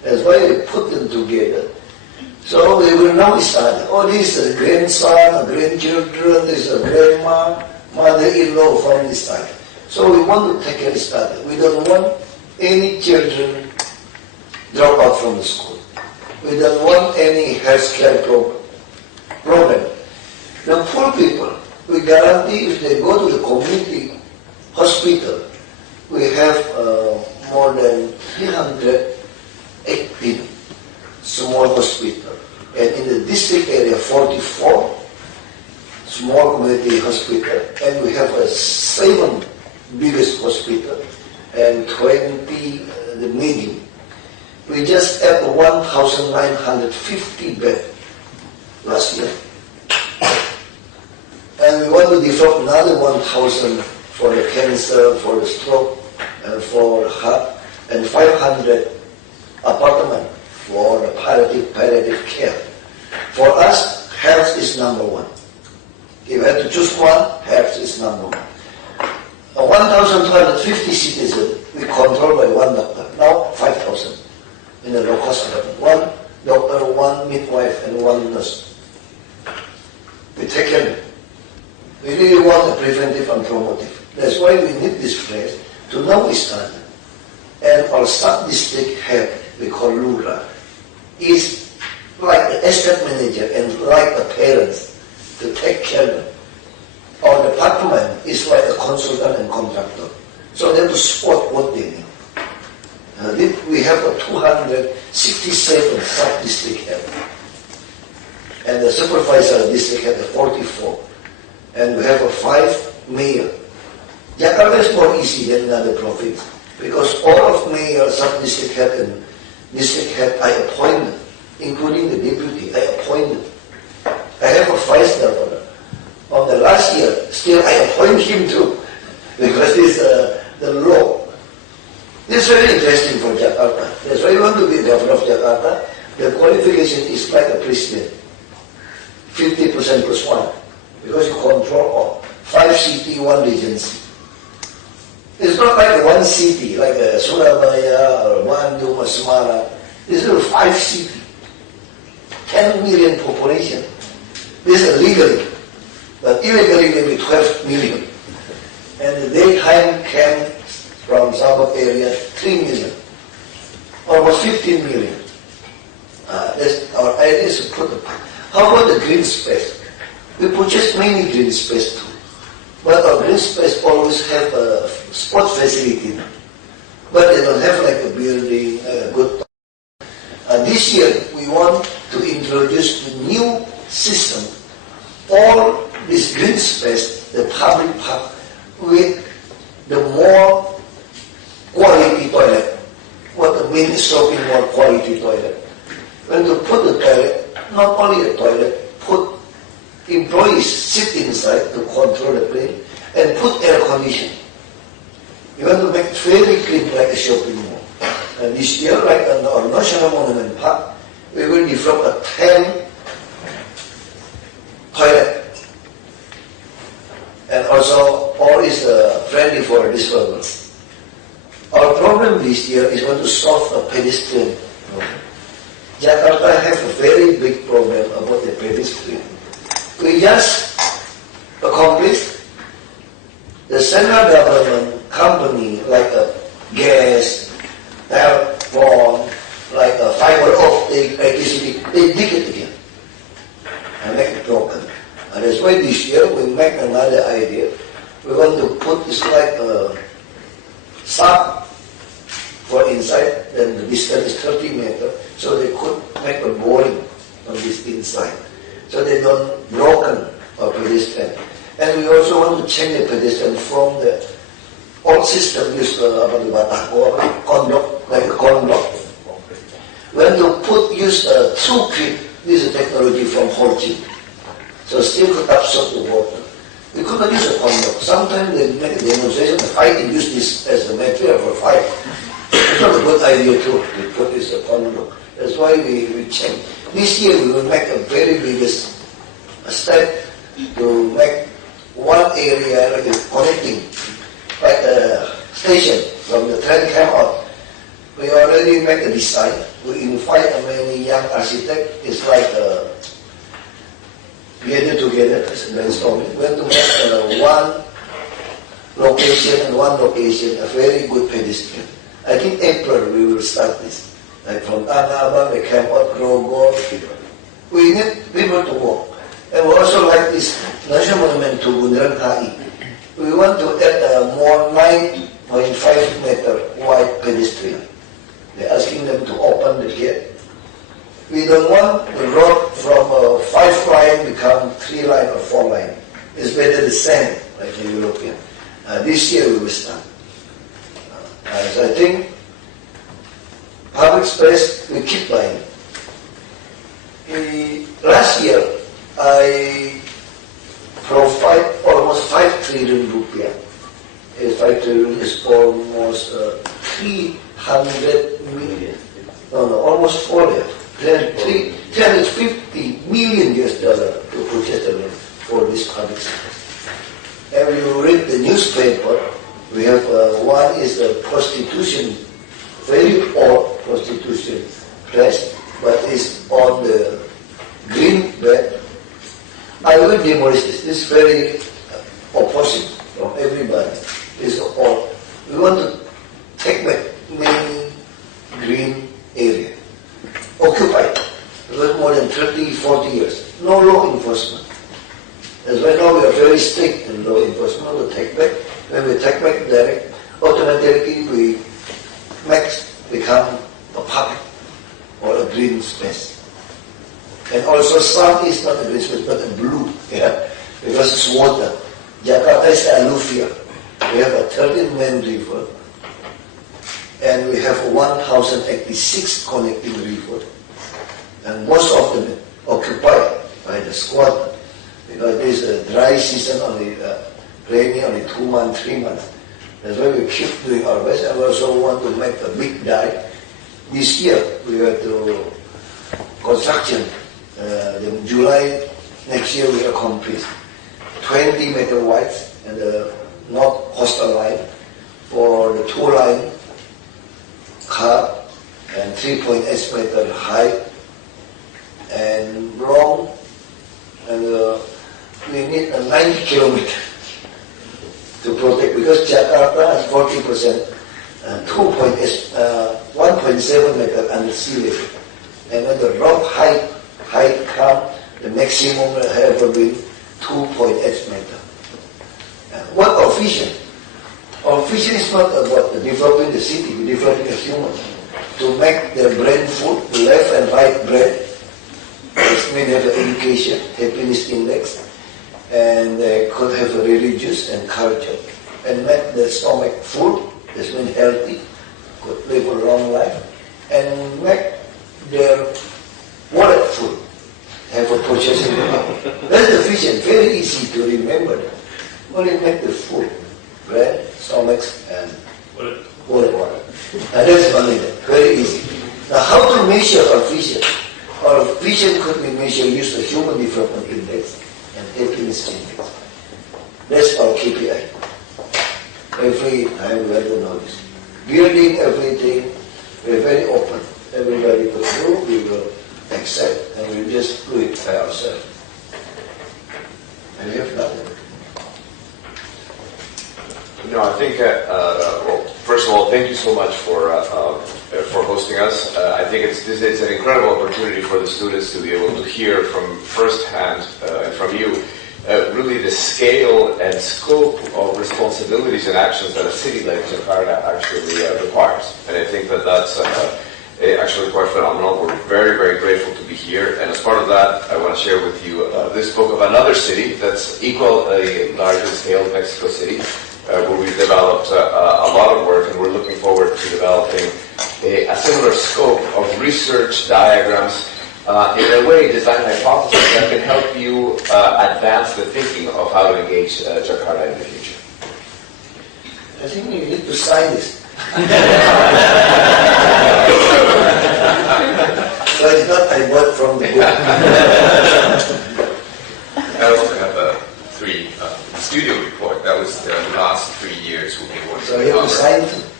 That's why we put them together. So we will now start. Oh, this is a grandson, a grandchildren, this is a grandma, mother-in-law from this time. So we want to take a start. We don't want any children drop out from the school. We don't want any healthcare problem. The poor people, we guarantee if they go to the community hospital, we have more than 318 small hospital. And in the district area, 44 small community hospital. And we have 7 biggest hospital and 20 the medium. We just had 1,950 bed last year. And we want to develop another 1,000 for the cancer, for the stroke, and for heart, and 500 apartment for the palliative care. For us, health is number one. If we have to choose one, health is number one. 1,250 citizens, we control by one doctor. Now, 5,000 in the low-cost apartment. One doctor, one midwife, and one nurse. We take care of it. We really want a preventive and promotive. That's why we need this place to know this standard. And our sub-district head, we call Lura, is like the estate manager and like the parents to take care of them. Our department is like a consultant and contractor. So they have to support what they need. We have 267 sub-district head. And the supervisor district head 44. And we have 5 mayor. Jakarta is more easy than another province because all of mayor, sub-district head, and district head I appointed, including the deputy, I appointed. I have a vice governor. On the last year, still I appoint him too because it's the law. This is very interesting for Jakarta. That's why you want to be governor of Jakarta. The qualification is like a president, 50% plus 1. Because you control all 5 cities, 1 regency. It's not like one city, like Surabaya or Bandung or Semarang. This is 5 cities, 10 million population. This is legally, but illegally maybe 12 million. And the daytime came from Sabah area 3 million, almost 15 million. Our idea is to put. How about the green space? We purchase many green space too. But our green space always have a sport facility. But they don't have like a building, good. This year, we want to introduce the new system. All this green space, the public park, with the more quality toilet. What the mean is talking more quality toilet. When you put the toilet, not only a toilet, put employees sit inside to control the place and put air conditioning. You want to make it very clean like a shopping mall. And this year, like on our National Monument Park, we will develop a 10 toilet. And also, all is friendly for disabled. Our problem this year is going to solve a pedestrian problem. Jakarta have a very big problem about the pedestrian. We just accomplished the central government company like a gas, telephone, like a fiber optic, electricity, they dig it again and make it broken. And that's why this year we make another idea. We want to put this like a sub for inside, then the distance is 30 meters, so they could make a boring on this inside. So they don't broken our pedestrian. And we also want to change the pedestrian from the old system used conduct, like a conduct. We want to use a true creep. This is a technology from Holcim. So still could absorb the water. We could not use a conduct. Sometimes they make a demonstration of fighting, use this as a material for fire. It's not a good idea too. We put this a conduct. That's why we change. This year we will make a very biggest step to make one area like connecting, like a station from the train came out. We already make a design. We invite many young architects. It's like together as a brainstorming. We want to make one location, a very good pedestrian. I think April we will start this. Like from Tanabang, we camp out, Grogol. We need people to walk. And we also like this national monument to Bundaran HI. We want to add a more 9.5 meter wide pedestrian. They're asking them to open the gate. We don't want the road from 5 line become 3 line or 4 line. It's better the same, like the European. This year we will start. So I think public space we keep buying. Last year I provide almost 5 trillion rupiah. 5 trillion is almost 300 million. No, almost 350 million US dollar to purchase the land for this public space. And when you read the newspaper, we have one is the prostitution, very old prostitution place, but it's on the green bed. I will demolish this. This is very opposite from everybody. It's all. We want to take back many green area. Occupied. It was more than 30, 40 years. No law enforcement. That's why now we are very strict in law enforcement. We take back. When we take back direct, automatically we become a public or a green space. And also some is not a green space but a blue, because it's water. Jakarta is alluvial. We have a 13 main river and we have 1,086 connecting rivers. And most of them occupied by the squatter because there is a dry season only, rainy only 2 months, 3 months. That's why we keep doing our best, and we also want to make a big dive. This year we have to construction. In July next year we will complete 20 meter wide and the north coastal line for the 2 line car and 3.8 meter high and long, and we need a 90 kilometer to protect because Jakarta has 40%, 1.7 meter under sea level, and when the rock height come, the maximum will ever be 2.8 meter. What our vision? Our vision is not about developing the city, we're developing a human. To make their brain food, the left and right brain, which means have an education, happiness index, and they could have a religious and culture, and make their stomach full, that's means healthy, could live a long life, and make their wallet full, have a purchasing power. That's the vision, very easy to remember that. Only make the food, bread, stomachs, and water. That's only that, very easy. Now how to measure our vision? Our vision could be measured using the Human Development Index and Happiness Index. That's our KPI. Every time we have to know this. Building everything, we're very open. Everybody could do, we will accept, and we just do it by ourselves. And we have nothing. No, I think, well, first of all, thank you so much for hosting us. I think it's an incredible opportunity for the students to be able to hear from firsthand and from you really the scale and scope of responsibilities and actions that a city like Jakarta actually requires. And I think that that's actually quite phenomenal. We're very, very grateful to be here. And as part of that, I want to share with you this book of another city that's equally large in scale, Mexico City, where we've developed a lot of work, and we're looking forward to developing a similar scope of research diagrams, in a way, design hypotheses that can help you advance the thinking of how to engage Jakarta in the future. I think you need to sign this. So it's not I bought from the book. I also have a 3 studio report. That was the last 3 years we've been working. So you have to sign too.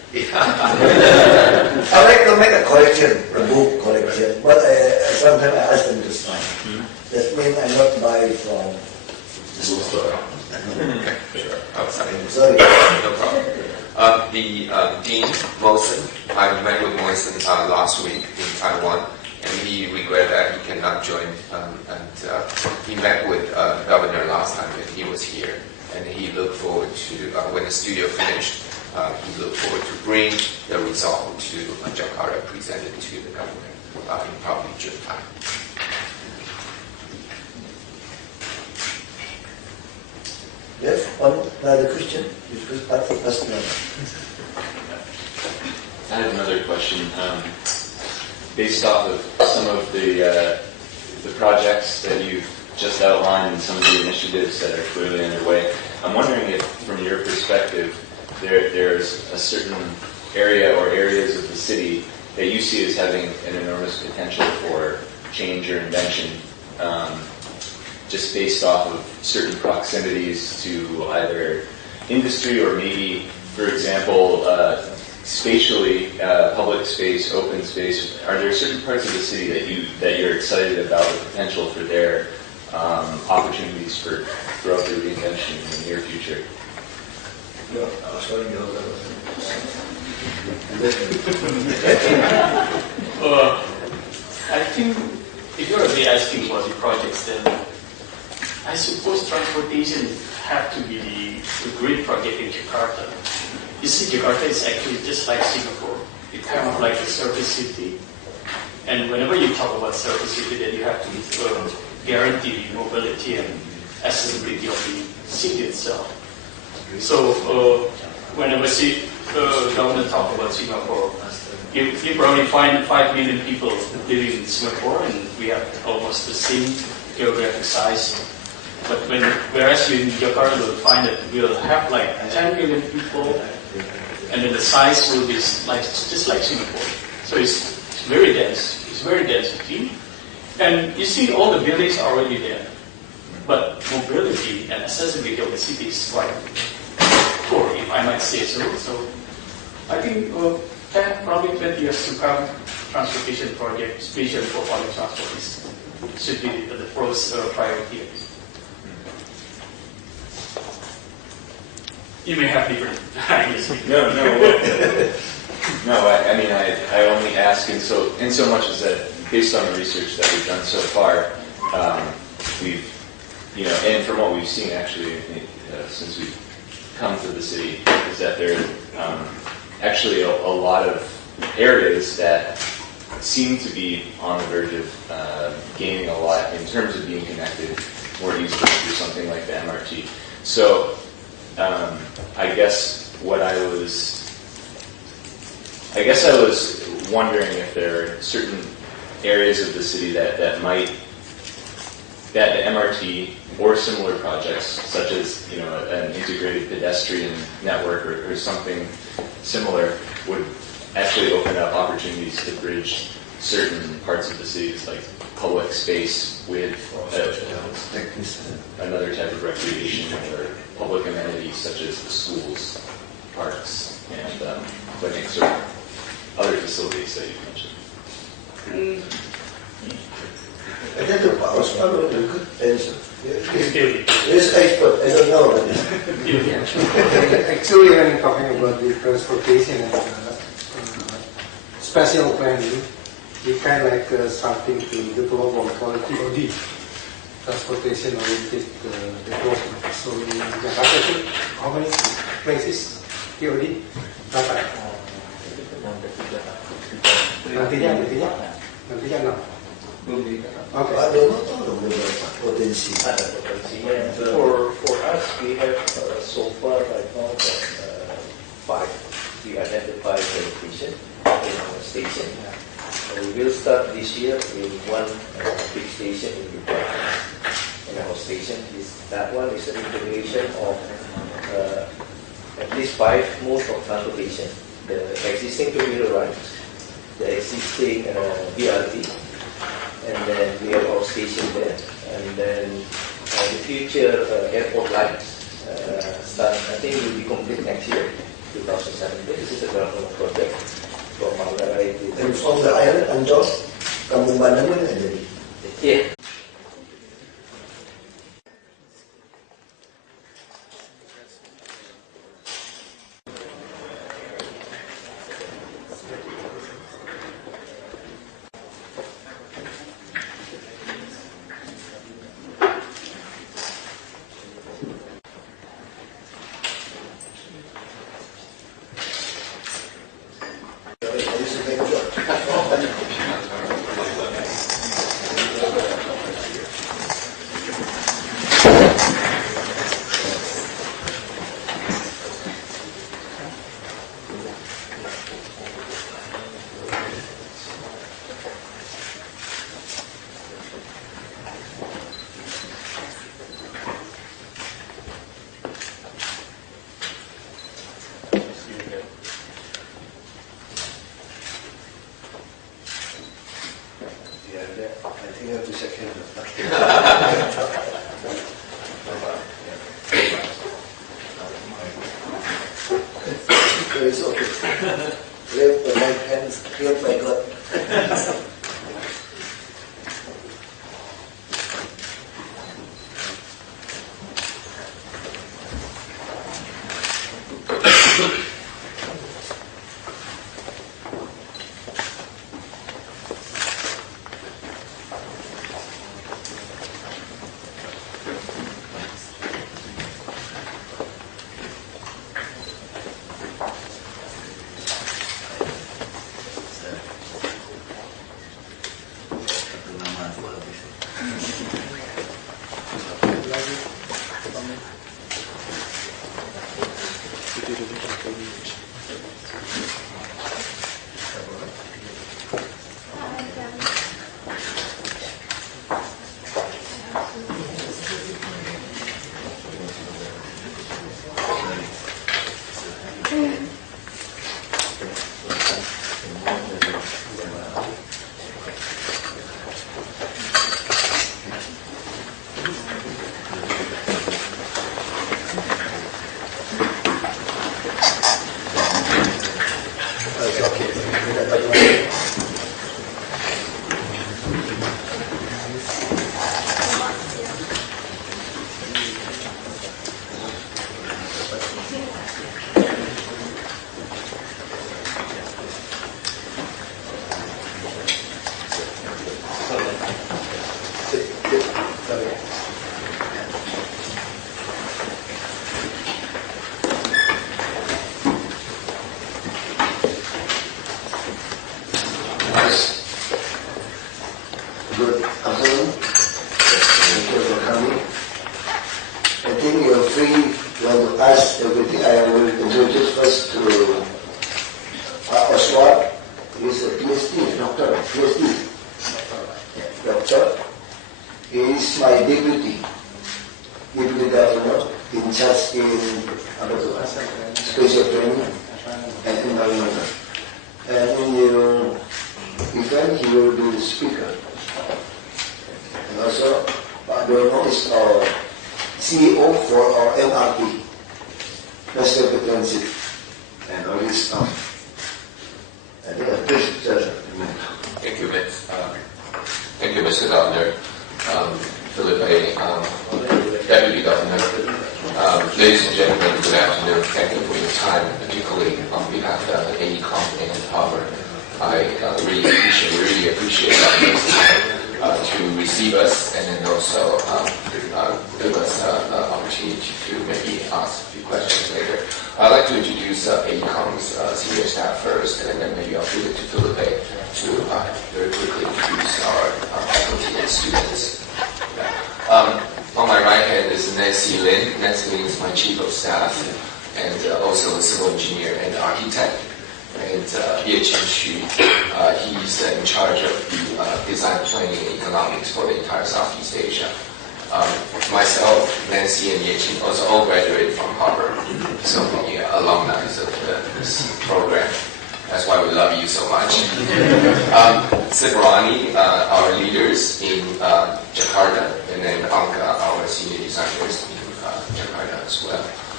I like to make a collection, a book collection, but sometimes I ask them to sign. That means I not buy from the bookstore. Sure, outside. Sorry. No problem. The Dean Wilson, I met with Wilson last week in Taiwan, and he regretted that he cannot join. He met with the governor last time that he was here, and he looked forward to when the studio finished. He looked forward to bring the result to Jakarta, presented to the government in probably June time. Yes, another question. I have another question. Based off of some of the projects that you've just outlined and some of the initiatives that are clearly underway, I'm wondering if, from your perspective, there's a certain area or areas of the city that you see as having an enormous potential for change or invention, just based off of certain proximities to either industry or maybe, for example, spatially, public space, open space. Are there certain parts of the city that you're excited about the potential for their opportunities for growth or reinvention in the near future? I think if you're really asking about the projects, then I suppose transportation have to be the great project in Jakarta. You see, Jakarta is actually just like Singapore. It's kind of like a service city. And whenever you talk about service city, then you have to guarantee mobility and accessibility of the city itself. So whenever government talk about Singapore, you probably find 5 million people living in Singapore, and we have almost the same geographic size. But whereas in Jakarta, you'll find that we'll have like 10 million people, and then the size will be like just like Singapore. So it's very dense. It's very dense city, and you see all the buildings are already there. But mobility and accessibility of the city is quite poor, if I might say so. So I think 10, probably 20 years to come, transportation project, especially for public transport, should be the first priority. You may have different ideas. No. I mean, I only ask in so much as that, based on the research that we've done so far, we've, and from what we've seen actually since we've come to the city, is that there are actually a lot of areas that seem to be on the verge of gaining a lot in terms of being connected more easily through something like the MRT. So I guess I was wondering if there are certain areas of the city that the MRT or similar projects, such as an integrated pedestrian network or something similar, would actually open up opportunities to bridge certain parts of the cities, like public space with another type of recreation or public amenities such as the schools, parks, and clinics or other facilities that you mentioned. I think the Osman was a good answer. He's expert, I don't know. Actually, when talking about the transportation and spatial planning, we kind of like starting to develop what we call TOD, transportation-oriented development. So in Jakarta, how many places TOD? Berapa? Nantinya 6. Okay. Ada beberapa potensi. For us, we have so far right now 5. We identified the location in our station. We will start this year in one big station in Didepan. In our station, that one is an integration of at least 5 modes of transportation: the existing two-wheeler rides, the existing BRT. And then we have our station there. And then the future airport lines I think will be complete next year. 2017. This is a development project from a variety. And from the island, Anjos, kampung Bandang mana jadi? Yeah. It's okay. Live the right hands, healed by God. Good afternoon. Thank you for coming. I think you are free. You want to ask everything. I will introduce first to Oswald. He is a PhD, doctor, PhD. Doctor. He is my deputy governor in charge in special training and environmental. And in the event, he will be the speaker. And also, Pak Dono is our CEO for our MRT, National Transit, and all his staff. I think a big pleasure. Thank you, thank you, Mr. Governor, Philippe, Deputy Governor. Ladies and gentlemen, good afternoon. Thank you for your time, particularly on behalf of AECOM and Harvard. I really appreciate that to receive us and then also give us the opportunity to maybe ask a few questions later. I'd like to introduce AECOM's senior staff first, and then maybe I'll give it to Philippe to very quickly introduce our faculty and students. On my right hand is Nancy Lin. Nancy Lin is my chief of staff and also a civil engineer and architect. And Ye Chen Xu, he's in charge of the design planning and economics for the entire Southeast Asia. Myself, Nancy, and Ye Chen also all graduated from Harvard, so the alumni of this program. That's why we love you so much. Februari, our leaders in Jakarta, and then Anka, our senior designers in Jakarta as well.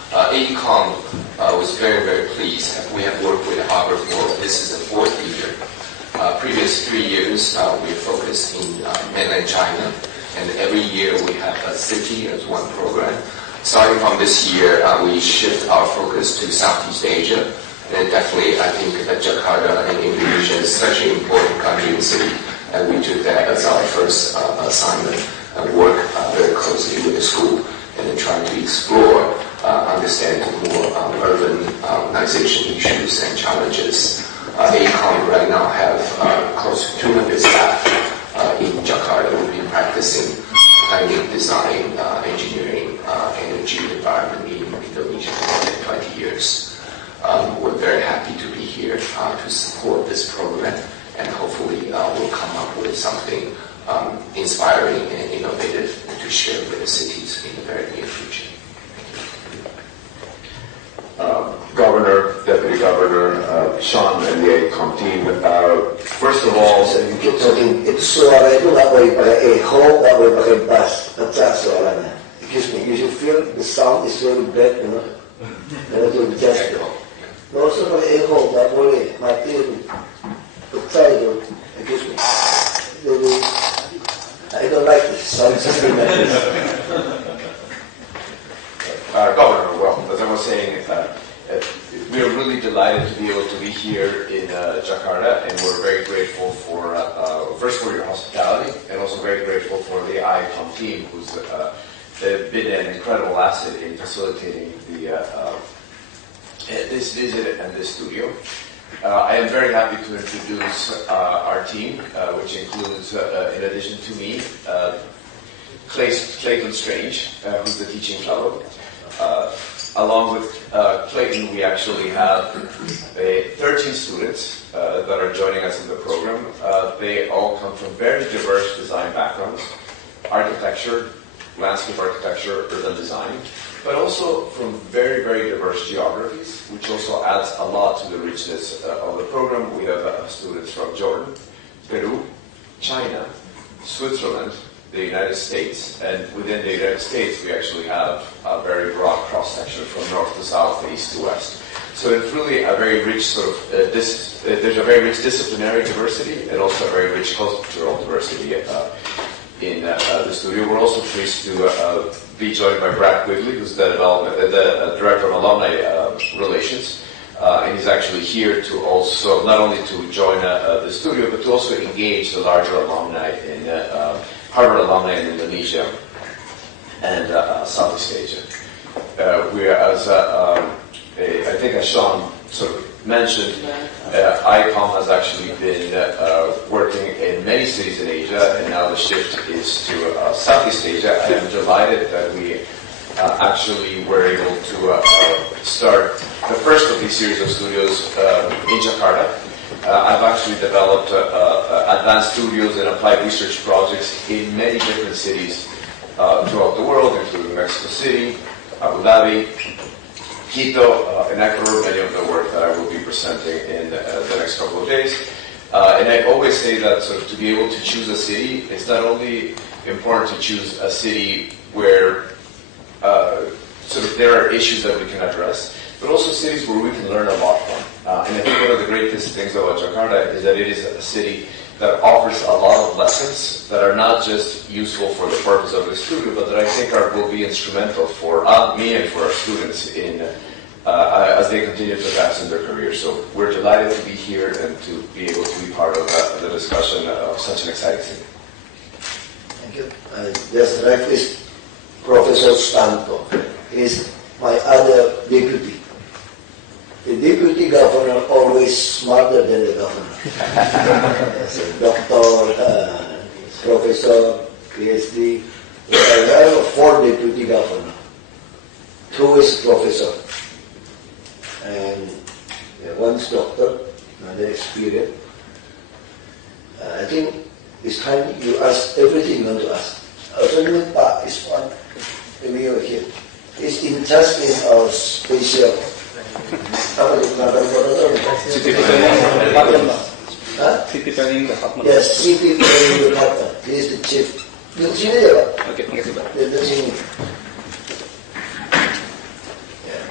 AECOM was very, very pleased. We have worked with Harvard for, this is the 4th year. Previous 3 years, we focused in mainland China, and every year we have a city as one program. Starting from this year, we shift our focus to Southeast Asia, and definitely I think that Jakarta in Indonesia is such an important country and city, and we took that as our first assignment and work very closely with the school, and then trying to explore, understand more urbanization issues and challenges. AECOM right now have close to 200 staff in Jakarta. We've been practicing planning, design, engineering, energy, environment in Indonesia for more than 20 years. We're very happy to be here to support this program, and hopefully we'll come up with something inspiring and innovative to share with the cities in the very near future. Governor, Deputy Governor, Sean, and the AECOM team. First of all, So you keep talking, ito suara itu nggak boleh pakai echo, nggak boleh pakai bass, pecah suaranya. Excuse me, you should feel the sound is very bad, you know. And it will just go. Nggak usah pakai echo, nggak boleh, mati itu. Pecah itu, excuse me. Jadi, I don't like this sound system like this. Governor, well, as I was saying, we are really delighted to be able to be here in Jakarta, and we're very grateful for, first for your hospitality, and also very grateful for the AECOM team, who's been an incredible asset in facilitating this visit and this studio. I am very happy to introduce our team, which includes, in addition to me, Clayton Strange, who's the teaching fellow. Along with Clayton, we actually have 13 students that are joining us in the program. They all come from very diverse design backgrounds, architecture, landscape architecture, urban design, but also from very, very diverse geographies, which also adds a lot to the richness of the program. We have students from Jordan, Peru, China, Switzerland, the United States, and within the United States we actually have a very broad cross-section from north to south, east to west. So it's really a very rich sort of, there's a very rich disciplinary diversity and also a very rich cultural diversity in the studio. We're also pleased to be joined by Brad Quigley, who's the Director of Alumni Relations. And he's actually here to also, not only to join the studio, but to also engage the larger alumni in Harvard alumni in Indonesia and Southeast Asia. We are, I think as Sean sort of mentioned, AECOM has actually been working in many cities in Asia, and now the shift is to Southeast Asia. I am delighted that we actually were able to start the first of these series of studios in Jakarta. I've actually developed advanced studios and applied research projects in many different cities throughout the world, including Mexico City, Abu Dhabi, Quito, and Ecuador, many of the work that I will be presenting in the next couple of days. And I always say that sort of to be able to choose a city, it's not only important to choose a city where sort of there are issues that we can address, but also cities where we can learn a lot from. And I think one of the greatest things about Jakarta is that it is a city that offers a lot of lessons that are not just useful for the purpose of the studio, but that I think will be instrumental for me and for our students in as they continue to advance in their careers. So we're delighted to be here and to be able to be part of the discussion of such an exciting city. Thank you. Just request Professor Stanto. He's my other deputy. The deputy governor always smarter than the governor. So doctor, professor, PhD. I have 4 deputy governor. 2 is professor. And 1 is doctor, another experience. I think it's time you ask everything you want to ask. Also, Pak is one. We are here. It's in just in our special. City Planning Department. Yes, City Planning Department. He is the chief. Duduk sini aja, Pak. Oke, makasih, Pak. Duduk sini. Yeah.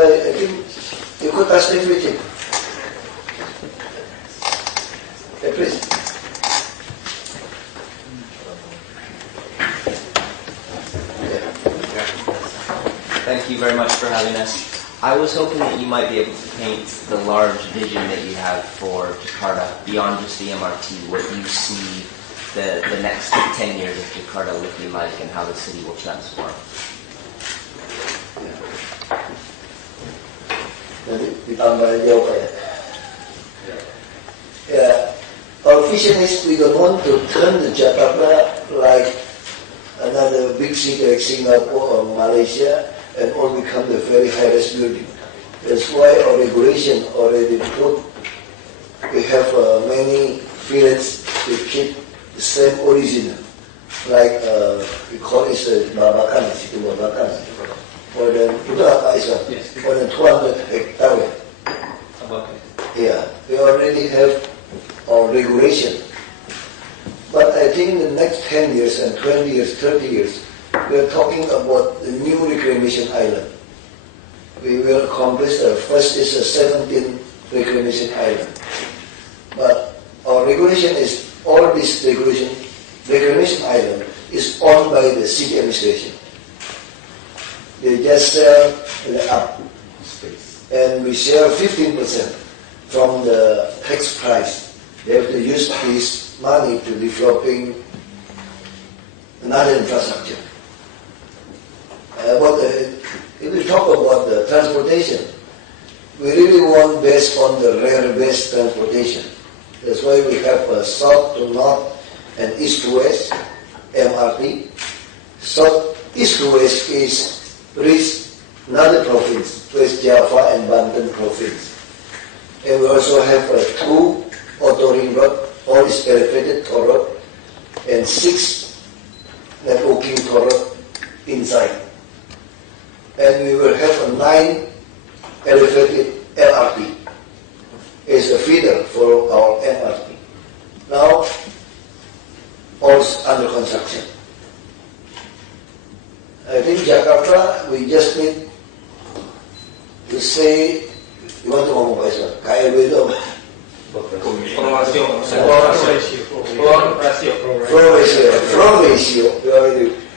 I think you could translate with it. Okay, please. Thank you very much for having us. I was hoping that you might be able to paint the large vision that you have for Jakarta beyond just the MRT, what you see the next 10 years of Jakarta looking like and how the city will transform. Ditambah jawabannya. Our vision is we don't want to turn the Jakarta like another big city like Singapore or Malaysia and all become the very highest building. That's why our regulation already put, we have many fields to keep the same origin. Like we call it Babakan, situ Babakan. More than, more than 200 hectares. Yeah, we already have our regulation. But I think the next 10 years and 20 years, 30 years, we are talking about the new reclamation island. We will accomplish first is a 17 reclamation island. But our regulation is, all this reclamation island is owned by the city administration. They just sell the up space. And we share 15% from the tax price. They have to use this money to developing another infrastructure. If we talk about the transportation, we really want based on the rail-based transportation. That's why we have south to north and east to west, MRT. South east to west is reach another province, West Java and Banten province. And we also have 2 auto ring road, all is elevated toll road, and 6 networking toll road inside. And we will have a 9 elevated LRT as a feeder for our MRT. Now, all is under construction. I think Jakarta, we just need to say, you want to ngomong apa itu? KLB itu apa? Flow ratio. We already